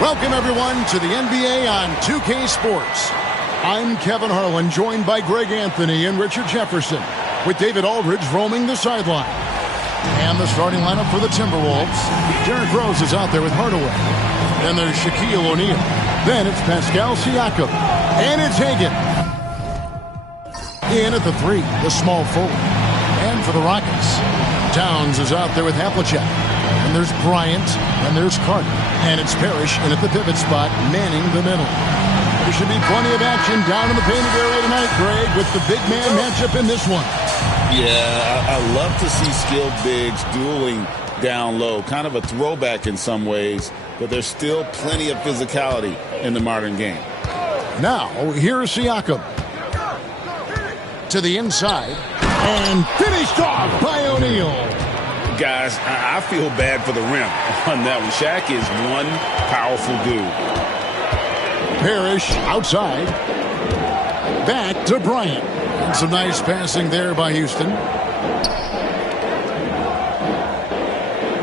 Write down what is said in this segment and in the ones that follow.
Welcome, everyone, to the NBA on 2K Sports. I'm Kevin Harlan, joined by Greg Anthony and Richard Jefferson, with David Aldridge roaming the sideline. And the starting lineup for the Timberwolves. Derrick Rose is out there with Hardaway. Then there's Shaquille O'Neal. Then it's Pascal Siakam. And it's Hagan. In at the 3, the small forward. And for the Rockets, Towns is out there with Havlicek. And there's Bryant. And there's Carter. And it's Parrish in at the pivot spot, manning the middle. There should be plenty of action down in the painted area tonight, Greg, with the big man matchup in this one. Yeah, I love to see skilled bigs dueling down low. Kind of a throwback in some ways, but there's still plenty of physicality in the modern game. Now, here's Siakam. To the inside. And finished off by O'Neal. Guys, I feel bad for the rim on that one. Shaq is one powerful dude. Parrish outside. Back to Bryant. And some nice passing there by Houston.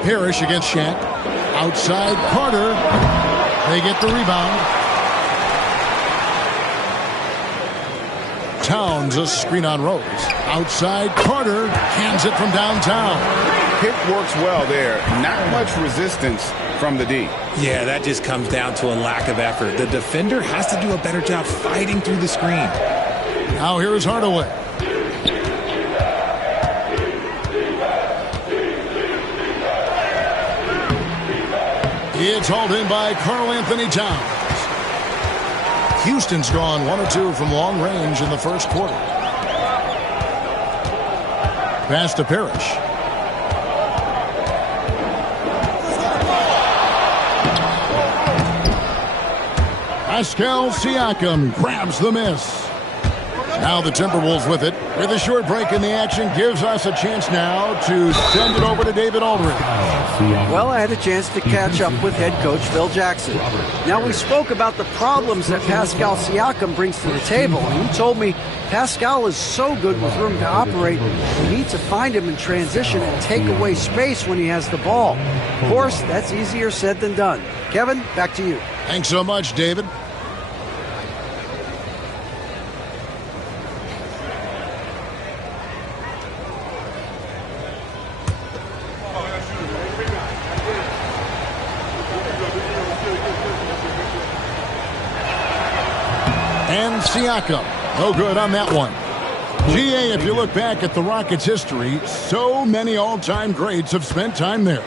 Parrish against Shaq. Outside Carter. They get the rebound. Towns a screen on Rose. Outside Carter. Cans it from downtown. Pick works well there. Not much resistance from the D. Yeah, that just comes down to a lack of effort. The defender has to do a better job fighting through the screen. Now here's Hardaway. It's hauled in by Karl-Anthony Towns. Houston's gone 1 of 2 from long range in the first quarter. Pass to Parrish. Pascal Siakam grabs the miss. Now the Timberwolves with it. With a short break in the action, gives us a chance now to send it over to David Aldridge. Well, I had a chance to catch up with head coach Phil Jackson. Now, we spoke about the problems that Pascal Siakam brings to the table, and he told me Pascal is so good with room to operate, you need to find him in transition and take away space when he has the ball. Of course, that's easier said than done. Kevin, back to you. Thanks so much, David. And Siakam, no good on that one. GA, if you look back at the Rockets' history, so many all-time greats have spent time there.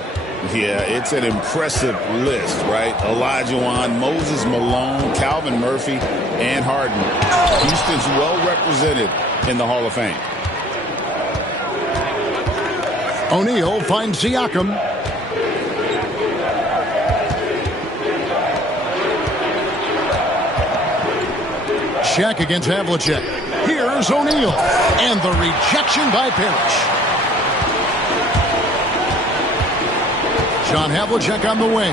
Yeah, it's an impressive list, right? Olajuwon, Moses Malone, Calvin Murphy, and Harden. Houston's well represented in the Hall of Fame. O'Neal finds Siakam. Shaq against Havlicek. Here's O'Neal. And the rejection by Parrish. John Havlicek on the wing.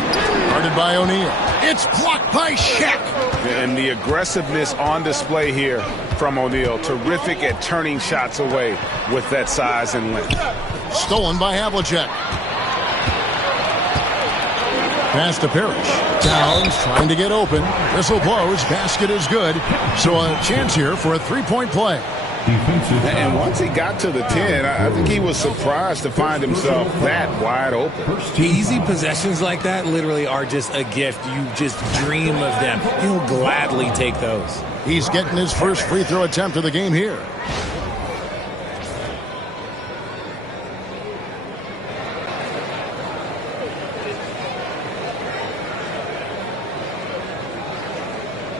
Guarded by O'Neal. It's blocked by Shaq. And the aggressiveness on display here from O'Neal. Terrific at turning shots away with that size and length. Stolen by Havlicek. Pass to Parrish. Towns trying to get open. Whistle blows. Basket is good. So a chance here for a three-point play. And once he got to the 10, I think he was surprised to find himself that wide open. Easy possessions like that literally are just a gift. You just dream of them. He'll gladly take those. He's getting his first free throw attempt of the game here.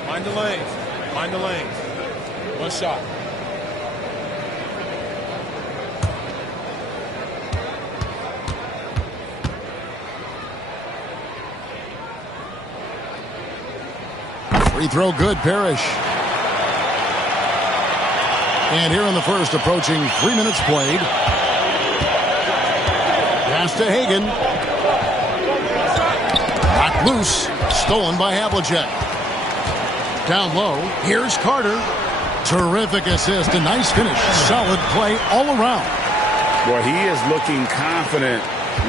Mind the lanes. Mind the lanes. One shot. Free throw good, Parrish. And here in the first, approaching 3 minutes played. Pass to Hagan. Knocked loose. Stolen by Havlicek. Down low. Here's Carter. Terrific assist. A nice finish. Solid play all around. Boy, he is looking confident.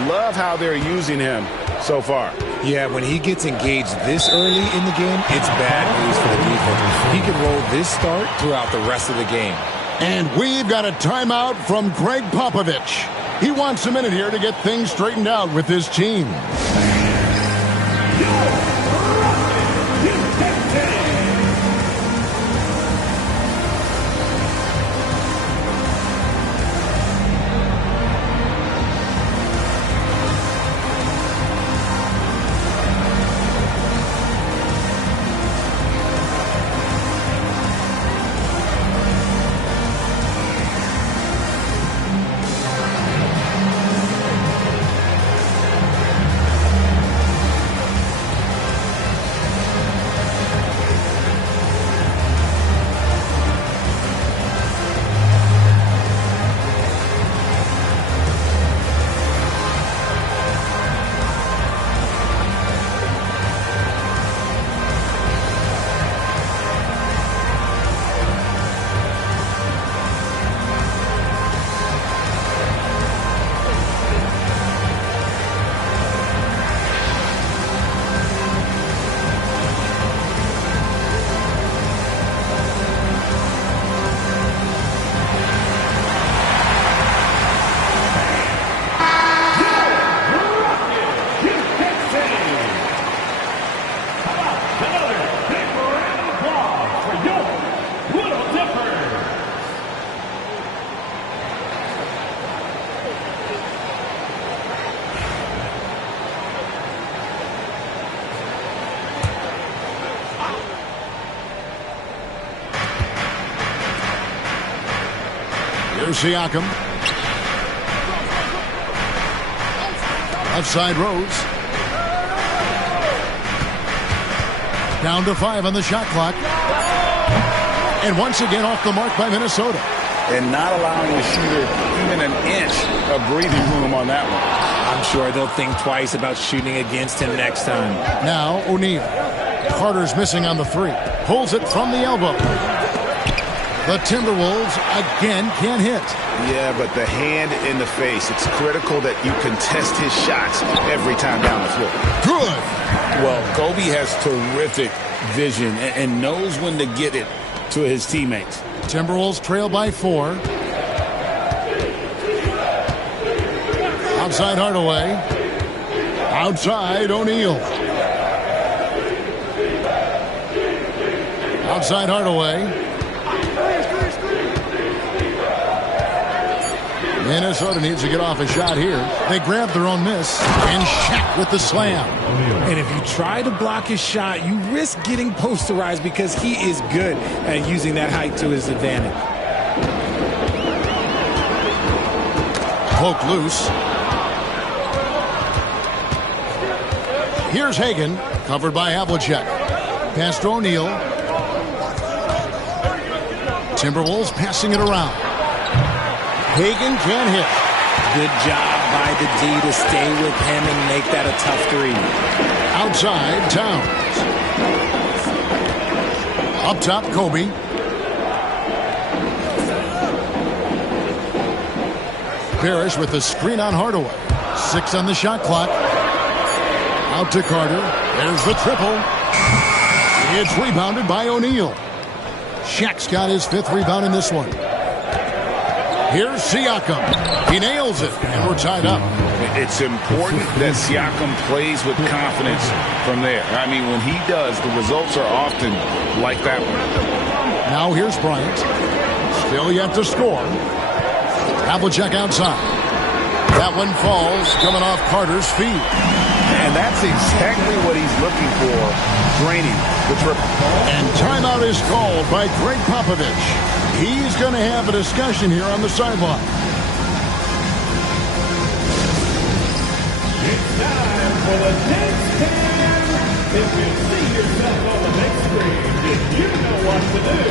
Love how they're using him so far. Yeah, when he gets engaged this early in the game, it's bad news for the defense. He can roll this start throughout the rest of the game. And we've got a timeout from Greg Popovich. He wants a minute here to get things straightened out with his team. Here's Siakam. Left side Rose. Down to 5 on the shot clock. And once again off the mark by Minnesota. And not allowing the shooter even an inch of breathing room on that one. I'm sure they'll think twice about shooting against him next time. Now O'Neal. Carter's missing on the 3. Pulls it from the elbow. The Timberwolves again can't hit. Yeah, but the hand in the face. It's critical that you contest his shots every time down the floor. Good. Well, Kobe has terrific vision and knows when to get it to his teammates. Timberwolves trail by 4. Outside Hardaway. Outside O'Neal. Outside Hardaway. Minnesota needs to get off a shot here. They grab their own miss. And Shaq with the slam. And if you try to block his shot, you risk getting posterized because he is good at using that height to his advantage. Poke loose. Here's Hagan, covered by Havlicek. Pass to O'Neal. Timberwolves passing it around. Hagan can't hit. Good job by the D to stay with him and make that a tough 3. Outside, Towns. Up top, Kobe. Parrish with the screen on Hardaway. 6 on the shot clock. Out to Carter. There's the triple. It's rebounded by O'Neal. Shaq's got his 5th rebound in this one. Here's Siakam. He nails it, and we're tied up. It's important that Siakam plays with confidence from there. I mean, when he does, the results are often like that one. Now here's Bryant. Still yet to score. Havlicek outside. That one falls, coming off Carter's feet. And that's exactly what he's looking for, draining the triple. And timeout is called by Greg Popovich. He's going to have a discussion here on the sideline. It's time for the next 10. If you see yourself on the big screen, if you know what to do,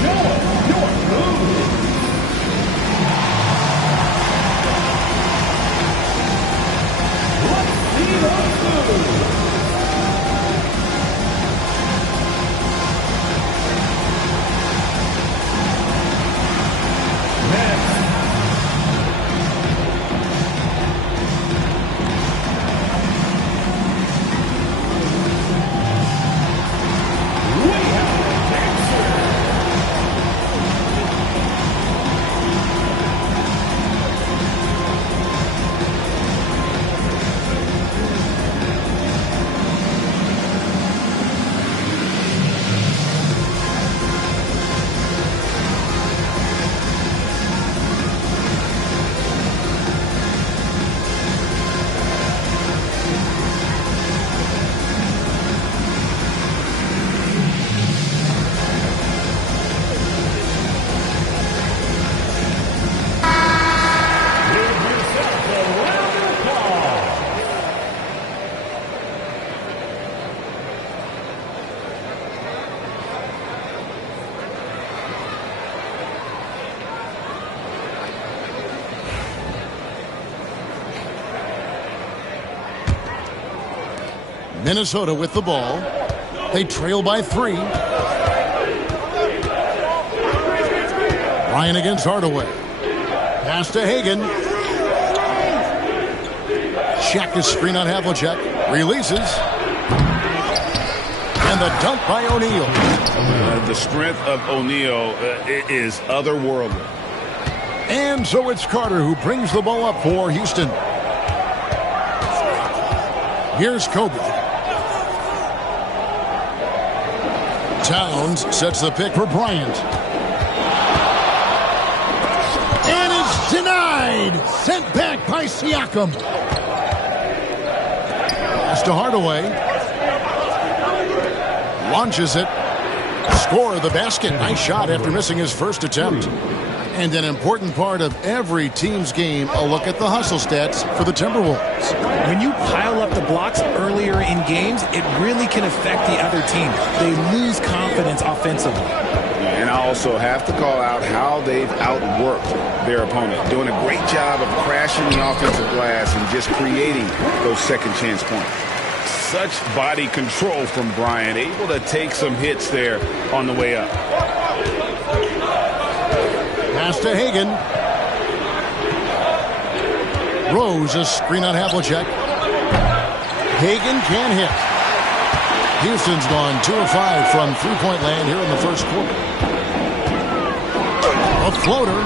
show us your move. Let's see those moves. Minnesota with the ball. They trail by 3. Ryan against Hardaway. Pass to Hagan. Shaq is screen on Havlicek. Releases. And the dunk by O'Neal. The strength of O'Neal is otherworldly. And so it's Carter who brings the ball up for Houston. Here's Kobe. Towns sets the pick for Bryant. And it's denied. Sent back by Siakam. Pass to Hardaway. Launches it. Score the basket. Nice shot after missing his first attempt. And an important part of every team's game, a look at the hustle stats for the Timberwolves. When you pile up the blocks earlier in games, it really can affect the other team. They lose confidence offensively. And I also have to call out how they've outworked their opponent. Doing a great job of crashing the offensive glass and just creating those second chance points. Such body control from Bryant, able to take some hits there on the way up. Pass to Hagan. Rose a screen on Havlicek. Hagan can hit. Houston's gone 2 of 5 from three-point land here in the first quarter. A floater.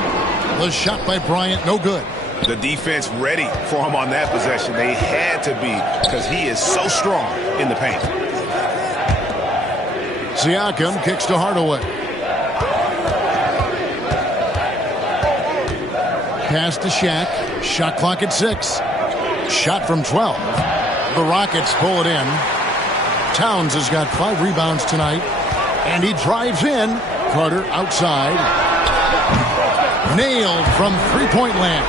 The shot by Bryant, no good. The defense ready for him on that possession. They had to be because he is so strong in the paint. Siakam kicks to Hardaway. Pass to Shaq. Shot clock at 6. Shot from 12. The Rockets pull it in. Towns has got 5 rebounds tonight. And he drives in. Carter outside. Nailed from three-point land.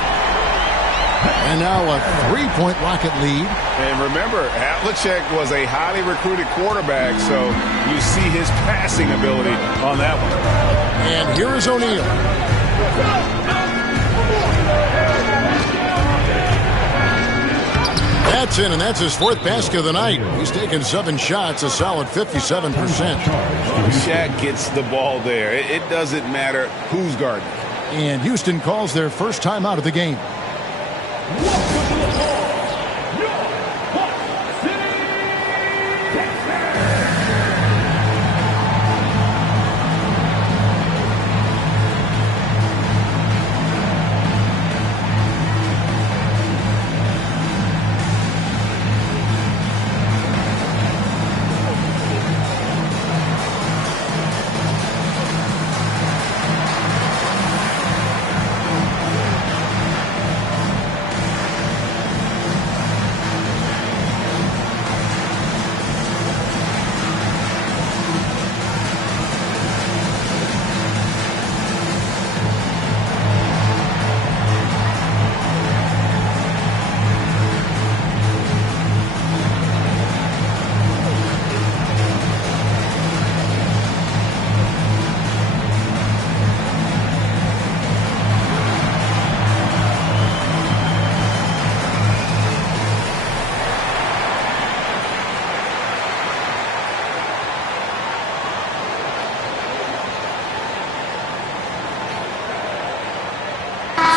And now a 3-point Rocket lead. And remember, Havlicek was a highly recruited quarterback, so you see his passing ability on that one. And here is O'Neal. That's in, and that's his 4th basket of the night. He's taken 7 shots, a solid 57%. Shaq gets the ball there. It doesn't matter who's guarding. And Houston calls their first time out of the game.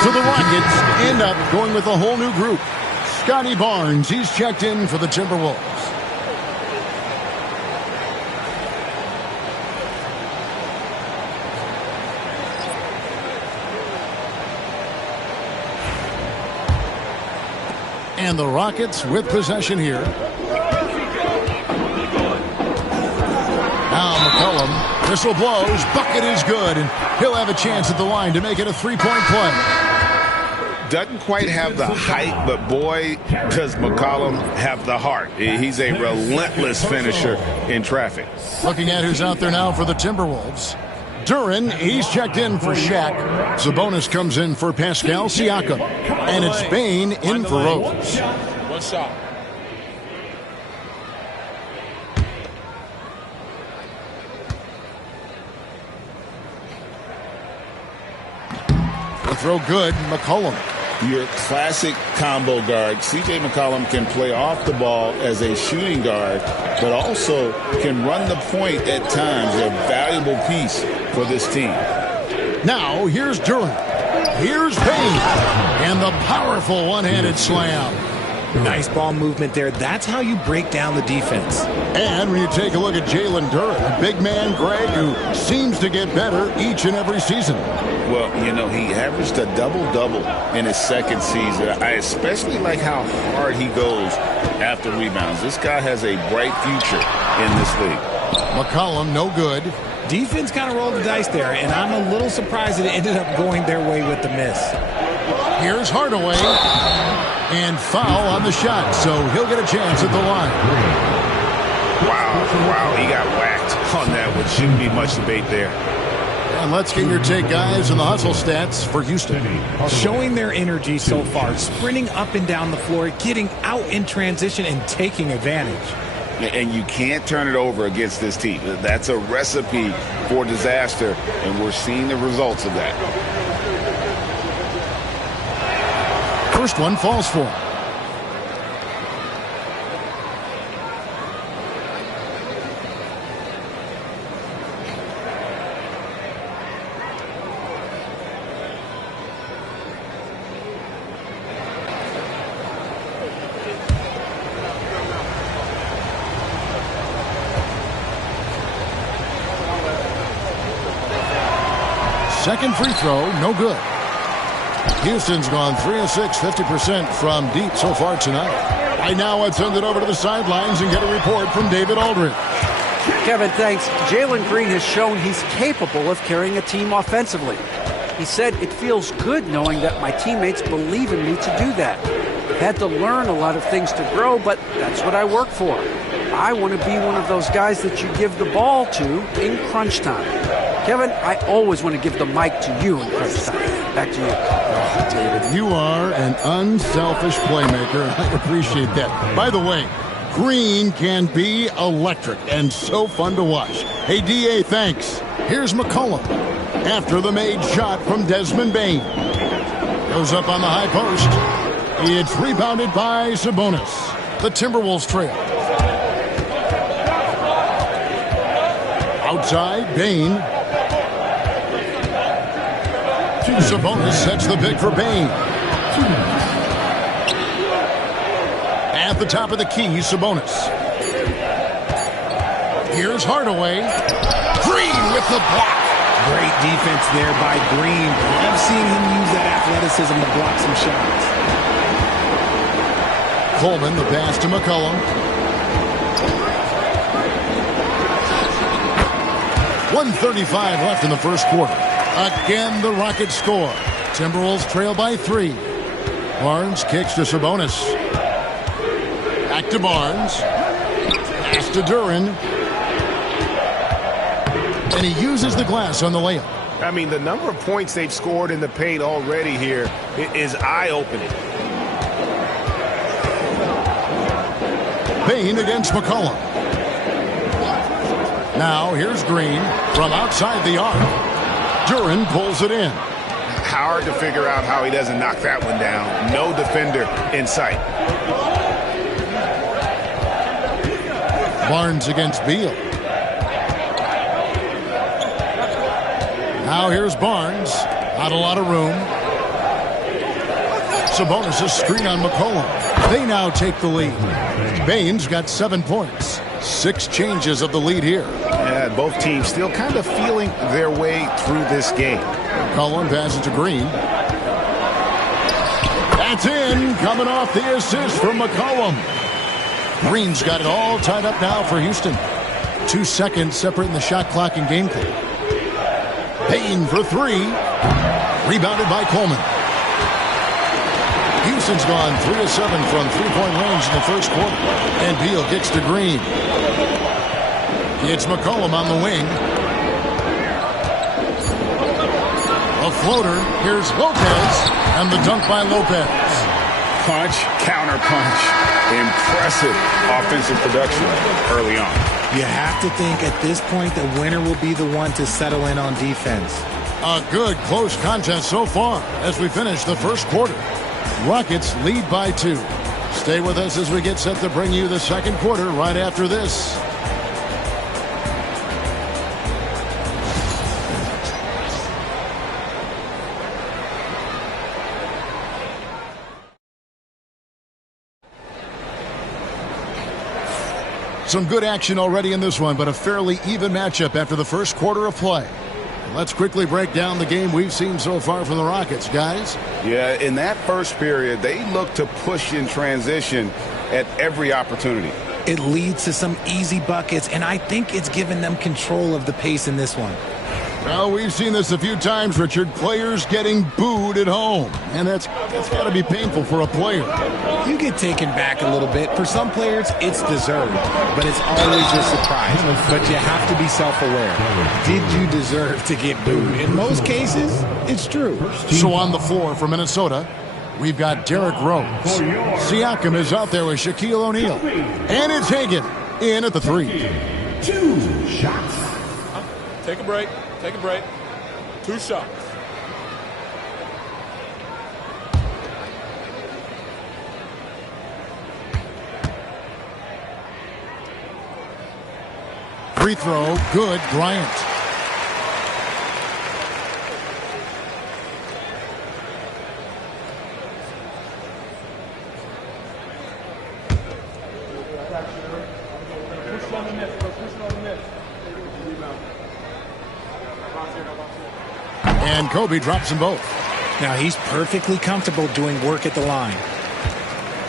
So the Rockets end up going with a whole new group. Scotty Barnes, he's checked in for the Timberwolves. And the Rockets with possession here. Now McCollum, whistle blows, bucket is good, and he'll have a chance at the line to make it a 3-point play. Doesn't quite have the height, but boy, does McCollum have the heart. He's a relentless finisher in traffic. Looking at who's out there now for the Timberwolves. Duran, he's checked in for Shaq. Sabonis comes in for Pascal Siakam. And it's Bane in for Rose. One shot. The throw good, McCollum. your classic combo guard. C.J. McCollum can play off the ball as a shooting guard, but also can run the point at times. A valuable piece for this team. Now, here's Durant. Here's Payne. And the powerful one-handed slam. Nice ball movement there. That's how you break down the defense. And when you take a look at Jalen Durant, a big man, Greg, who seems to get better each and every season. Well, you know, he averaged a double-double in his second season. I especially like how hard he goes after rebounds. This guy has a bright future in this league. McCollum, no good. Defense kind of rolled the dice there, and I'm a little surprised that it ended up going their way with the miss. Here's Hardaway. And foul on the shot, so he'll get a chance at the line. Wow, he got whacked on that one. Shouldn't be much debate there. And let's get your take, guys, on the hustle stats for Houston. Showing their energy so far, sprinting up and down the floor, getting out in transition, and taking advantage. And you can't turn it over against this team. That's a recipe for disaster, and we're seeing the results of that. First one falls for him. Second free throw, no good. Houston's gone 3 of 6, 50% from deep so far tonight. Right now, let's send it over to the sidelines and get a report from David Aldridge. Kevin, thanks. Jalen Green has shown he's capable of carrying a team offensively. He said, "It feels good knowing that my teammates believe in me to do that. I've had to learn a lot of things to grow, but that's what I work for. I want to be one of those guys that you give the ball to in crunch time." Kevin, I always want to give the mic to you in crunch time. Back to you. Oh, David, you are an unselfish playmaker, and I appreciate that. By the way, Green can be electric and so fun to watch. Hey, D.A., thanks. Here's McCollum after the made shot from Desmond Bane. Goes up on the high post. It's rebounded by Sabonis. The Timberwolves trail. Outside, Bane. Sabonis sets the pick for Bane. At the top of the key, Sabonis. Here's Hardaway. Green with the block. Great defense there by Green. I've seen him use that athleticism to block some shots. Coleman, the pass to McCollum. 1:35 left in the first quarter. Again, the Rockets score. Timberwolves trail by 3. Barnes kicks to Sabonis. Back to Barnes. Pass to Duran. And he uses the glass on the layup. I mean, the number of points they've scored in the paint already here is eye-opening. Bane against McCollum. Now, here's Green from outside the arc. Duran pulls it in. Hard to figure out how he doesn't knock that one down. No defender in sight. Barnes against Beal. Now here's Barnes. Not a lot of room. Sabonis' screen on McCollum. They now take the lead. Bane's got 7 points. 6 changes of the lead here. Yeah, both teams still kind of feeling their way through this game. McCollum passes to Green. That's in. Coming off the assist from McCollum. Green's got it all tied up now for Houston. 2 seconds separating the shot clock and game clock. Payne for 3. Rebounded by Coleman. Houston's gone 3 of 7 from three-point range in the first quarter. And Beal kicks to Green. It's McCollum on the wing. A floater. Here's Lopez. And the dunk by Lopez. Punch, counter punch. Impressive offensive production early on. You have to think at this point the winner will be the one to settle in on defense. A good close contest so far as we finish the first quarter. Rockets lead by 2. Stay with us as we get set to bring you the second quarter right after this. Some good action already in this one, but a fairly even matchup after the first quarter of play. Let's quickly break down the game we've seen so far from the Rockets, guys. Yeah, in that first period, they looked to push in transition at every opportunity. It leads to some easy buckets, and I think it's given them control of the pace in this one. Well, we've seen this a few times, Richard. Players getting booed at home, and that's got to be painful for a player. You get taken back a little bit. For some players, it's deserved, but it's always a surprise. But you have to be self-aware. Did you deserve to get booed? In most cases, it's true. So on the floor for Minnesota, we've got Derrick Rose. Siakam is out there with Shaquille O'Neal. And it's Hagan in at the 3. 2 shots. Take a break. Take a break. 2 shots. Free throw, good, Bryant. And Kobe drops them both. Now he's perfectly comfortable doing work at the line.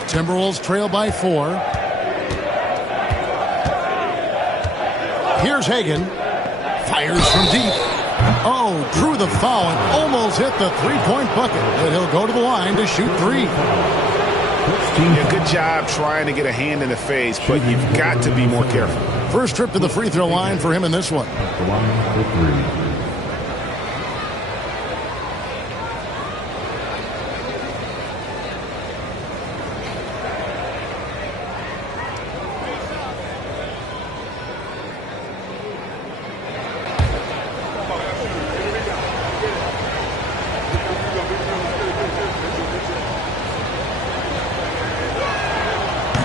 Timberwolves trail by 4. Here's Hagan. Fires from deep. Oh, drew the foul and almost hit the three-point bucket. But he'll go to the line to shoot 3. Yeah, good job trying to get a hand in the face, but you've got to be more careful. First trip to the free throw line for him in this one. The line for 3.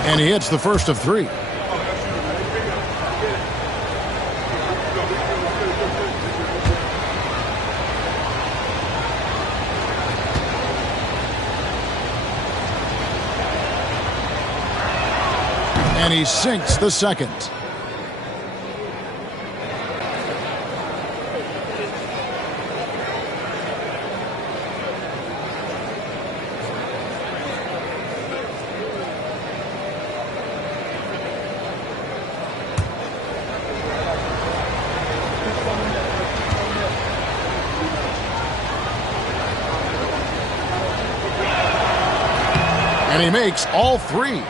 And he hits the first of 3. And he sinks the second. And he makes all 3.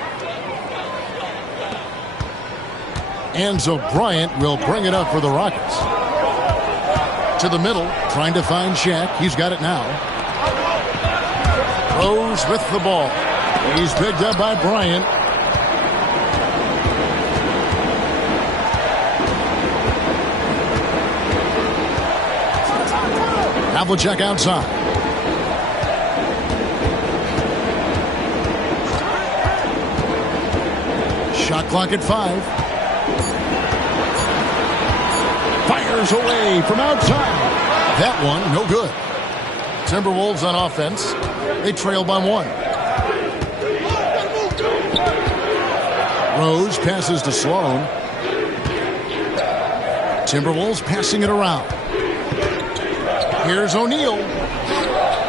And so Bryant will bring it up for the Rockets. To the middle, trying to find Shaq. He's got it now. Rose with the ball. He's picked up by Bryant. Havlicek outside. Shot clock at 5. Fires away from outside. That one, no good. Timberwolves on offense. They trail by 1. Rose passes to Sloan. Timberwolves passing it around. Here's O'Neal.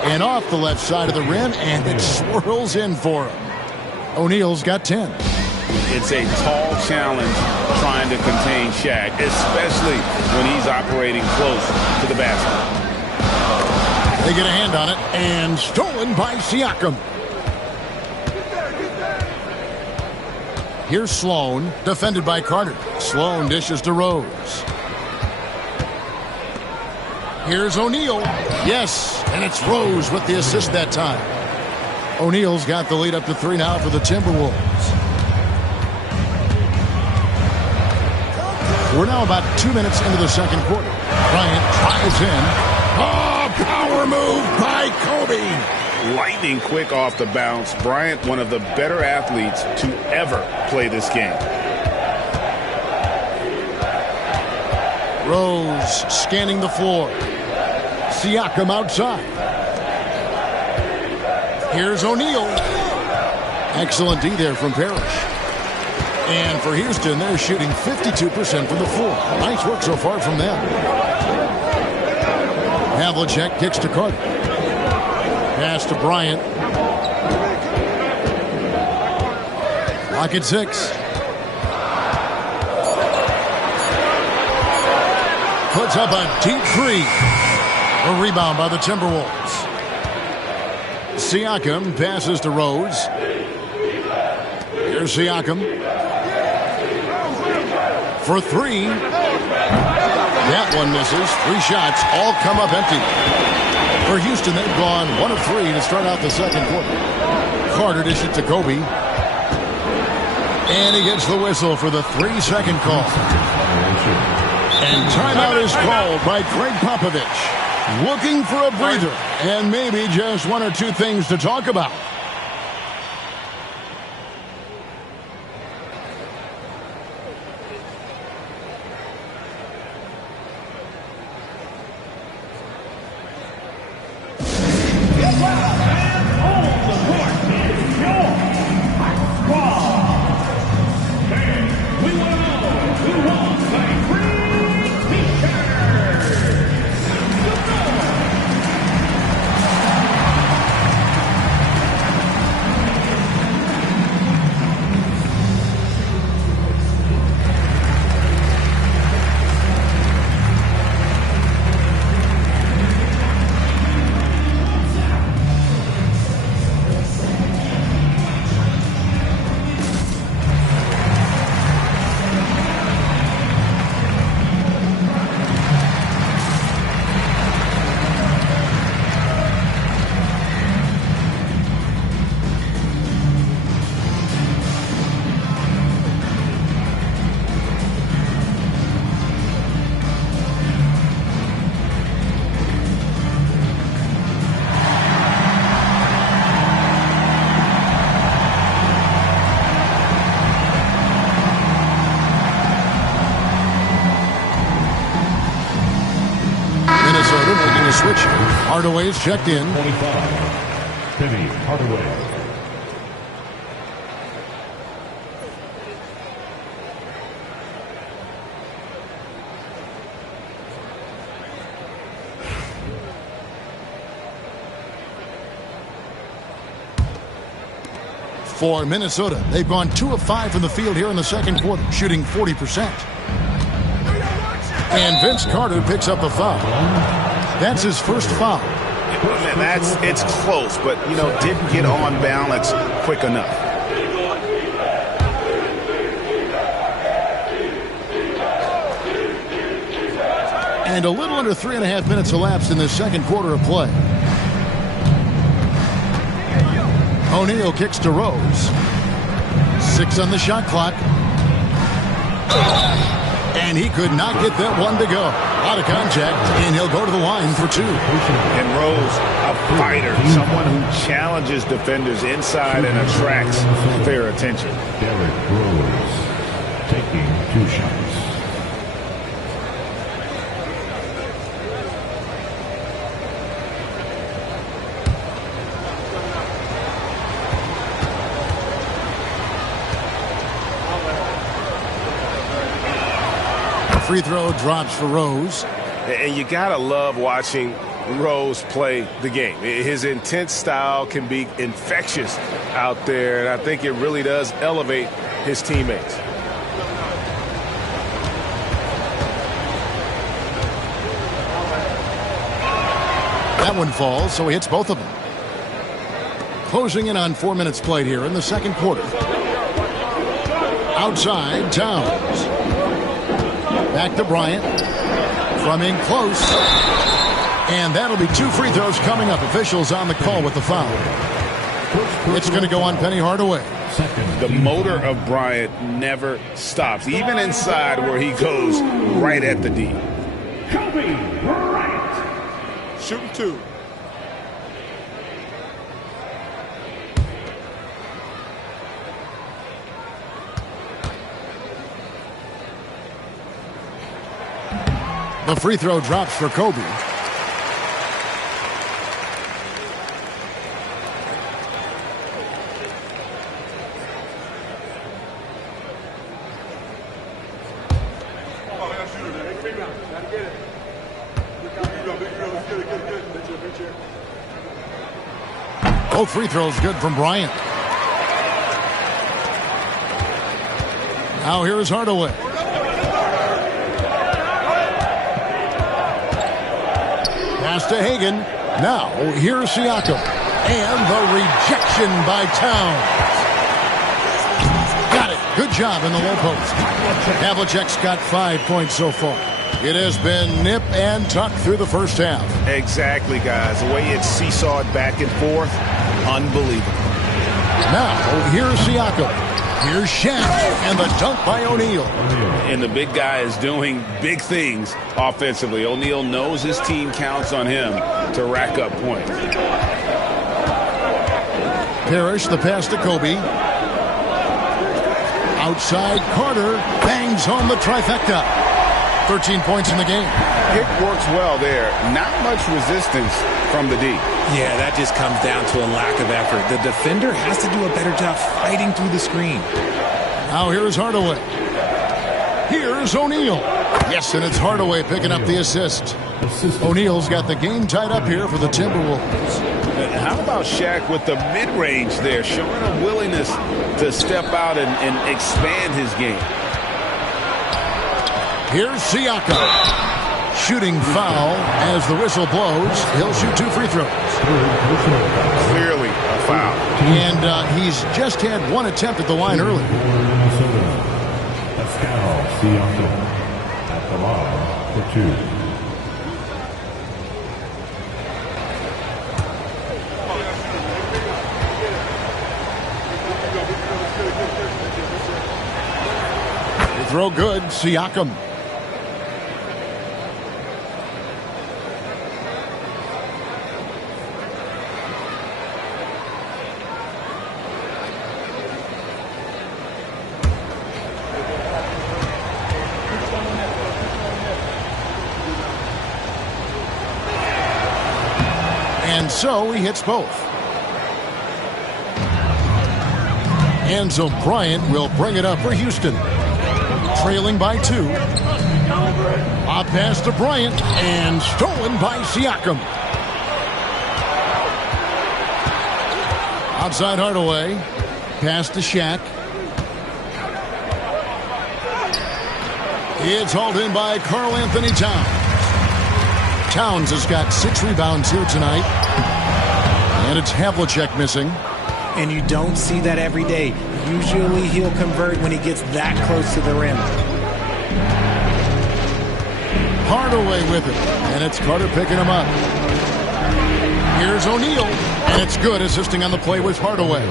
And off the left side of the rim, and it swirls in for him. O'Neal's got 10. It's a tall challenge trying to contain Shaq, especially when he's operating close to the basket. They get a hand on it, and stolen by Siakam. Here's Sloan, defended by Carter. Sloan dishes to Rose. Here's O'Neal. Yes, and it's Rose with the assist that time. O'Neal's got the lead up to 3 now for the Timberwolves. We're now about 2 minutes into the second quarter. Bryant drives in. Oh, power move by Kobe. lightning quick off the bounce. Bryant, one of the better athletes to ever play this game. Rose scanning the floor. Siakam outside. Here's O'Neal. Excellent D there from Parrish. And for Houston, they're shooting 52% from the floor. Nice work so far from them. Havlicek kicks to Carter. Pass to Bryant. Lock at 6. Puts up a deep 3. A rebound by the Timberwolves. Siakam passes to Rose. Here's Siakam. For 3. That one misses. 3 shots all come up empty. For Houston, they've gone 1 of 3 to start out the second quarter. Carter dishes to Kobe. And he gets the whistle for the 3-second call. And timeout is called by Greg Popovich. Looking for a breather and maybe just 1 or 2 things to talk about. Switch. Hardaway's checked in. 25. Penny Hardaway. For Minnesota, they've gone 2 of 5 from the field here in the second quarter, shooting 40%. And Vince Carter picks up a foul. That's his first foul. It's close, but, didn't get on balance quick enough. And a little under 3.5 minutes elapsed in this second quarter of play. O'Neal kicks to Rose. 6 on the shot clock. And he could not get that one to go. Out of contact, and he'll go to the line for 2. And Rose, a fighter, someone who challenges defenders inside and attracts their attention. Derrick Rose taking 2 shots. Free throw drops for Rose. And you gotta love watching Rose play the game. His intense style can be infectious out there, and I think it really does elevate his teammates. That one falls, so he hits both of them. Closing in on 4 minutes played here in the second quarter. Outside, Towns. Back to Bryant. From in close. And that'll be 2 free throws coming up. Officials on the call with the foul. It's going to go on Penny Hardaway. The motor of Bryant never stops, even inside where he goes right at the D. Kobe Bryant. Shooting 2. The free throw drops for Kobe. Both free throws good from Bryant. Now here's Hardaway. Pass to Hagan. Now here's Siakam. And the rejection by Towns. Got it. Good job in the low post. Havlicek's got 5 points so far. It has been nip and tuck through the first half. Exactly, guys. The way it's seesawed back and forth, unbelievable. Now, here's Siakam. Here's Shaq, and the dunk by O'Neal. And the big guy is doing big things offensively. O'Neal knows his team counts on him to rack up points. Parrish, the pass to Kobe. Outside, Carter bangs home the trifecta. 13 points in the game. It works well there. Not much resistance from the D. Yeah, that just comes down to a lack of effort. The defender has to do a better job fighting through the screen. Now here's Hardaway. Here's O'Neal. Yes, and it's Hardaway picking up the assist. O'Neal's got the game tied up here for the Timberwolves. How about Shaq with the mid-range there, showing a willingness to step out and expand his game. Here's Siakam. Shooting foul as the whistle blows. He'll shoot 2 free throws. Clearly a foul. And he's just had 1 attempt at the line early. Pascal Siakam at the line for 2. Throw good, Siakam. And so he hits both. And so Bryant will bring it up for Houston. Trailing by 2. A pass to Bryant and stolen by Siakam. Outside Hardaway. Pass to Shaq. It's hauled in by Karl Anthony Towns. Towns has got 6 rebounds here tonight. And it's Havlicek missing. And you don't see that every day. Usually he'll convert when he gets that close to the rim. Hardaway with it. And it's Carter picking him up. Here's O'Neal. And it's good, assisting on the play with Hardaway.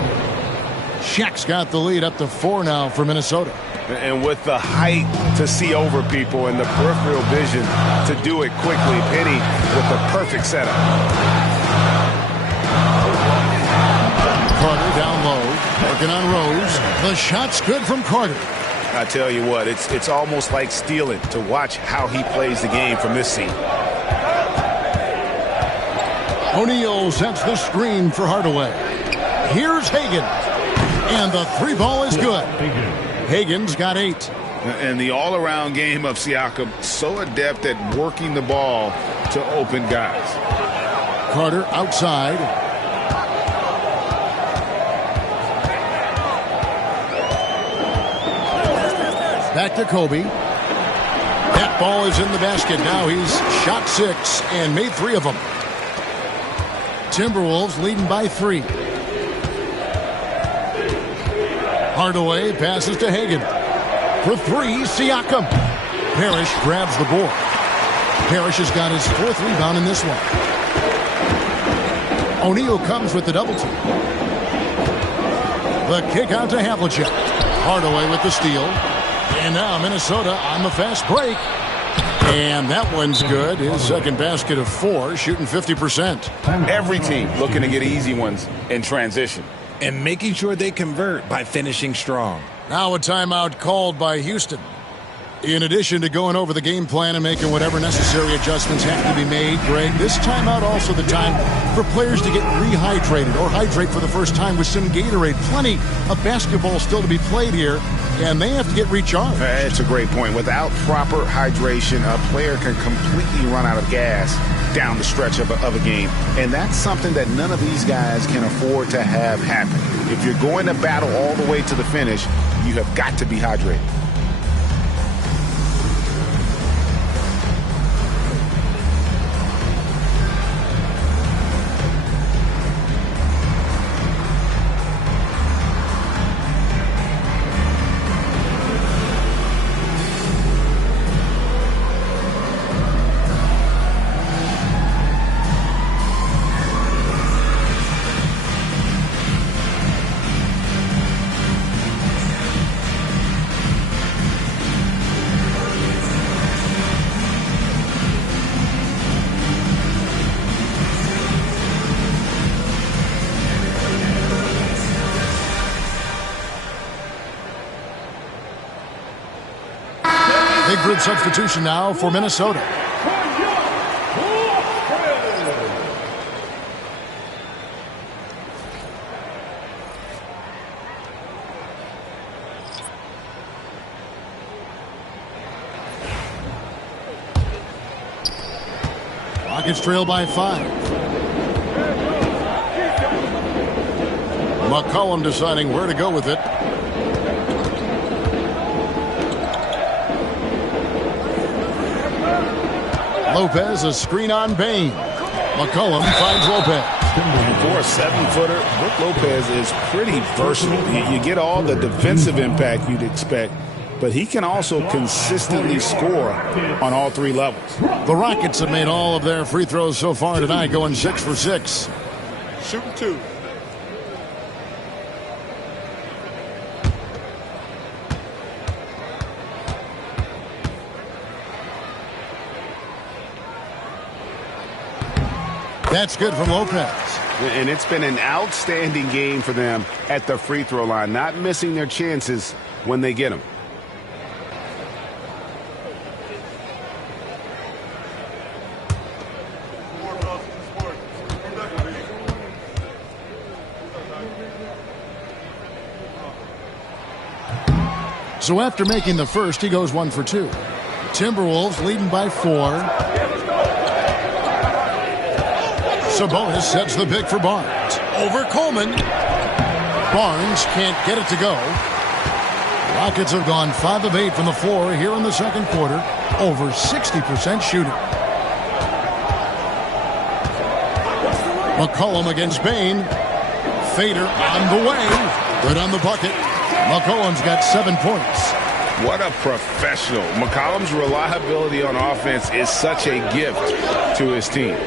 Shaq's got the lead up to 4 now for Minnesota. And with the height to see over people and the peripheral vision to do it quickly, Penny with the perfect setup. Carter down low, working on Rose. The shot's good from Carter. I tell you what, it's almost like stealing to watch how he plays the game from this seat. O'Neal sets the screen for Hardaway. Here's Hagan. And the 3 ball is good. Hagan's got 8. And the all-around game of Siakam, so adept at working the ball to open guys. Carter outside. Back to Kobe. That ball is in the basket. Now he's shot 6 and made 3 of them. Timberwolves leading by 3. Hardaway passes to Hagan. For 3, Siakam. Parrish grabs the board. Parrish has got his 4th rebound in this one. O'Neal comes with the double team. The kick out to Havlicek. Hardaway with the steal. And now Minnesota on the fast break. And that one's good. His second basket of 4, shooting 50%. Every team looking to get easy ones in transition. And making sure they convert by finishing strong. Now a timeout called by Houston. In addition to going over the game plan and making whatever necessary adjustments have to be made, Greg, this timeout also the time for players to get rehydrated or hydrate for the first time with some Gatorade. Plenty of basketball still to be played here, and they have to get recharged. It's a great point. Without proper hydration, a player can completely run out of gas down the stretch of a game, and that's something that none of these guys can afford to have happen. If you're going to battle all the way to the finish, you have got to be hydrated. Big group substitution now for Minnesota. Rockets trail by 5. McCollum deciding where to go with it. Lopez, a screen on Bain. McCollum finds Lopez. And for a 7-footer, Brook Lopez is pretty versatile. You get all the defensive impact you'd expect, but he can also consistently score on all 3 levels. The Rockets have made all of their free throws so far tonight, going 6 for 6. Shooting 2. That's good from Lopez. And it's been an outstanding game for them at the free throw line, not missing their chances when they get them. So after making the first, he goes 1 for 2. Timberwolves leading by 4. Sabonis sets the pick for Barnes. Over Coleman. Barnes can't get it to go. Rockets have gone 5 of 8 from the floor here in the second quarter. Over 60% shooting. McCollum against Bain. Fader on the way. Good on the bucket. McCollum's got 7 points. What a professional. McCollum's reliability on offense is such a gift to his team.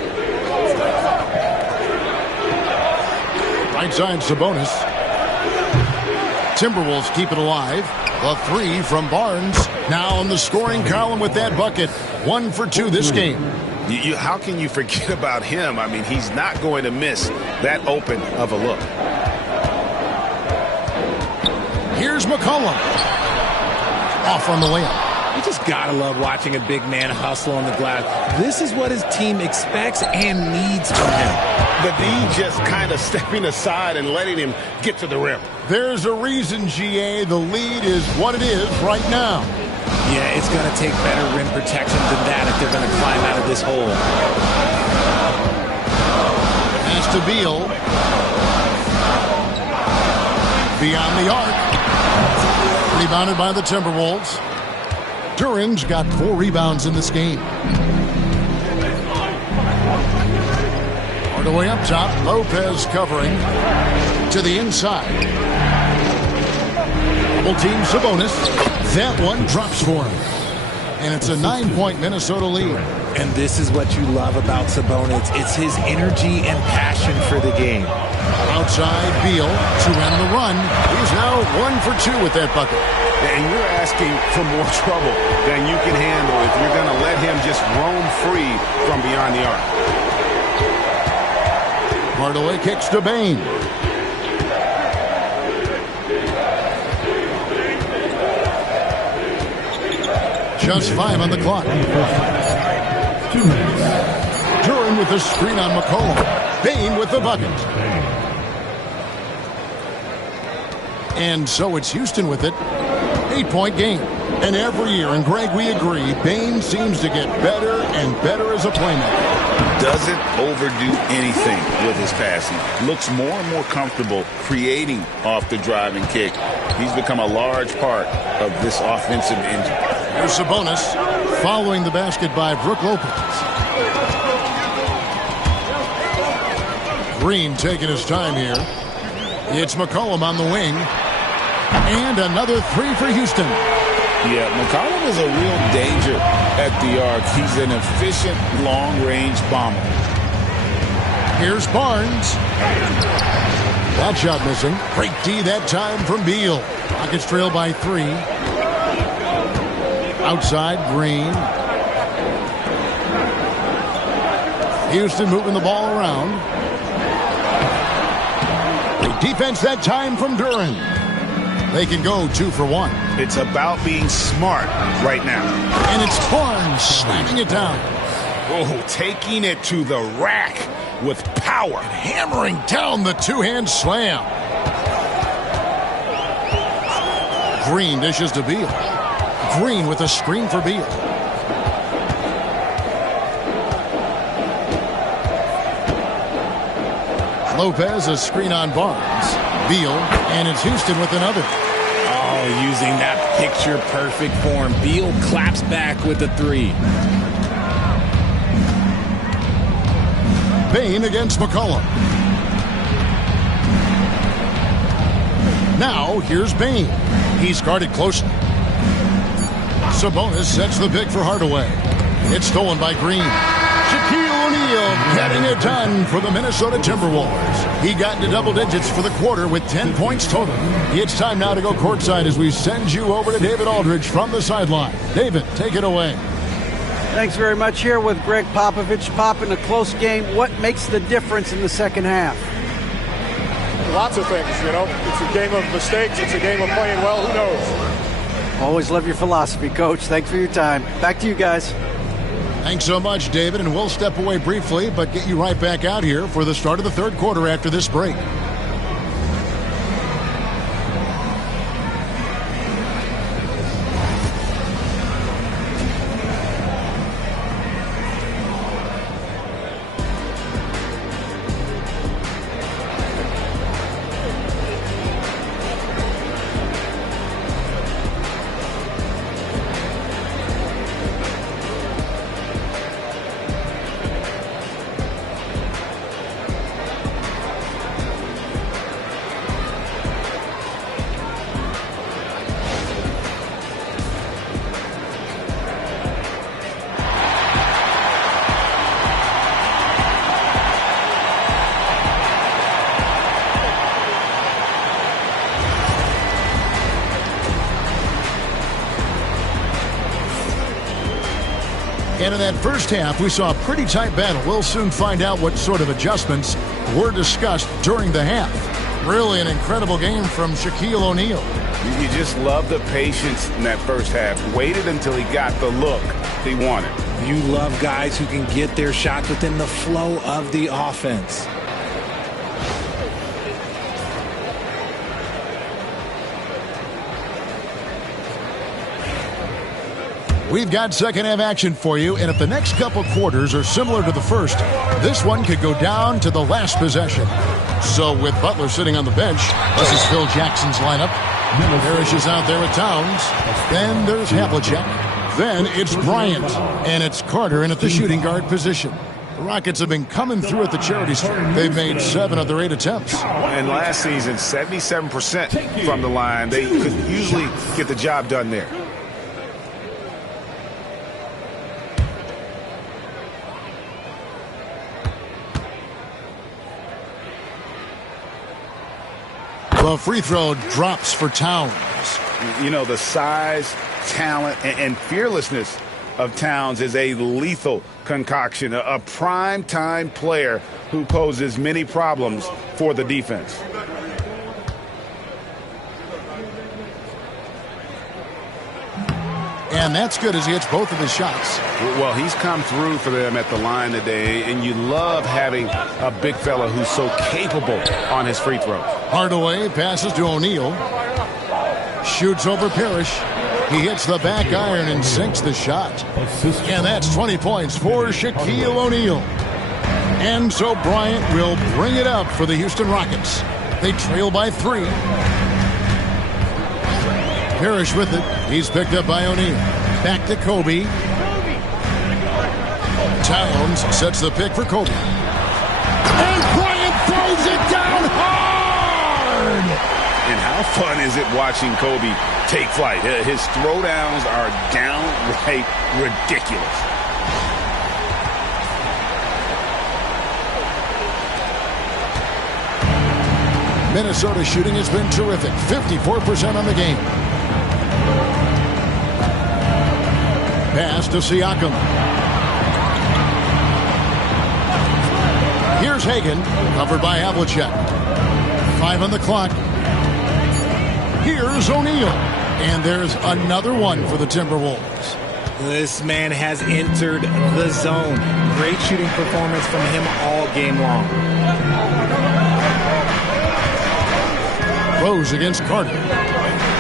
Right side, Sabonis. Timberwolves keep it alive. A 3 from Barnes. Now in the scoring column with that bucket. 1 for 2 this game. How can you forget about him? I mean, he's not going to miss that open of a look. Here's McCollum. Off on the layup. You just gotta love watching a big man hustle on the glass. This is what his team expects and needs from him. The D just kind of stepping aside and letting him get to the rim. There's a reason, GA, the lead is what it is right now. Yeah, it's going to take better rim protection than that if they're going to climb out of this hole. Pass to Beal. Beyond the arc. Rebounded by the Timberwolves. Duran's got 4 rebounds in this game. Hardaway up top. Lopez covering to the inside. Double team Sabonis. That one drops for him. And it's a 9-point Minnesota lead. And this is what you love about Sabonis. It's his energy and passion for the game. Outside Beal to end the run. He's now 1 for 2 with that bucket. And you're asking for more trouble than you can handle if you're going to let him just roam free from beyond the arc. Hardaway kicks to Bain. Just 5 on the clock. 2 minutes. Duran with the screen on McCollum. Bain with the bucket. And so it's Houston with it. 8-point game. And every year, and Greg, we agree, Bain seems to get better and better as a playmaker. Doesn't overdo anything with his passing. Looks more and more comfortable creating off the driving kick. He's become a large part of this offensive engine. Here's Sabonis following the basket by Brook Lopez. Green taking his time here. It's McCollum on the wing. And another 3 for Houston. Yeah, McCollum is a real danger at the arc. He's an efficient long-range bomber. Here's Barnes. That shot missing. Great D that time from Beal. Rockets trail by 3. Outside, Green. Houston moving the ball around. Great defense that time from Duran. They can go 2 for 1. It's about being smart right now. And it's Barnes slamming it down. Oh, taking it to the rack with power. And hammering down the two-hand slam. Green dishes to Beal. Green with a screen for Beal. Lopez, a screen on Barnes. Beal, and it's Houston with another. Oh, using that picture-perfect form. Beal claps back with the 3. Bain against McCollum. Now, here's Bain. He's guarded closely. Sabonis sets the pick for Hardaway. It's stolen by Green. Shaquille O'Neal getting it done for the Minnesota Timberwolves. He got into double digits for the quarter with 10 points total. It's time now to go courtside as we send you over to David Aldridge from the sideline. David, take it away. Thanks very much. Here with Greg Popovich. Pop, in a close game, what makes the difference in the second half? Lots of things, you know. It's a game of mistakes. It's a game of playing well. Who knows? Always love your philosophy, Coach. Thanks for your time. Back to you guys. Thanks so much, David, and we'll step away briefly, but get you right back out here for the start of the third quarter after this break. And in that first half, we saw a pretty tight battle. We'll soon find out what sort of adjustments were discussed during the half. Really an incredible game from Shaquille O'Neal. You just love the patience in that first half. Waited until he got the look he wanted. You love guys who can get their shots within the flow of the offense. We've got second half action for you, and if the next couple quarters are similar to the first, this one could go down to the last possession. So with Butler sitting on the bench, this is Phil Jackson's lineup. Parrish is out there with Towns. Then there's Havlicek. Then it's Bryant, and it's Carter in at the shooting guard position. The Rockets have been coming through at the charity stripe. They've made 7 of their 8 attempts. And last season, 77% from the line. They could usually get the job done there. The free throw drops for Towns. You know, the size, talent, and fearlessness of Towns is a lethal concoction, a prime-time player who poses many problems for the defense. And that's good as he hits both of his shots. Well, he's come through for them at the line today, and you love having a big fella who's so capable on his free throw. Hardaway passes to O'Neal. Shoots over Parrish. He hits the back iron and sinks the shot. And that's 20 points for Shaquille O'Neal. And so Bryant will bring it up for the Houston Rockets. They trail by 3. Parrish with it. He's picked up by O'Neal. Back to Kobe. Towns sets the pick for Kobe. And Bryant throws it down hard! And how fun is it watching Kobe take flight? His throwdowns are downright ridiculous. Minnesota shooting has been terrific. 54% on the game. Pass to Siakam. Here's Hagan, covered by Havlicek. 5 on the clock. Here's O'Neal. And there's another one for the Timberwolves. This man has entered the zone. Great shooting performance from him all game long. Rose against Carter.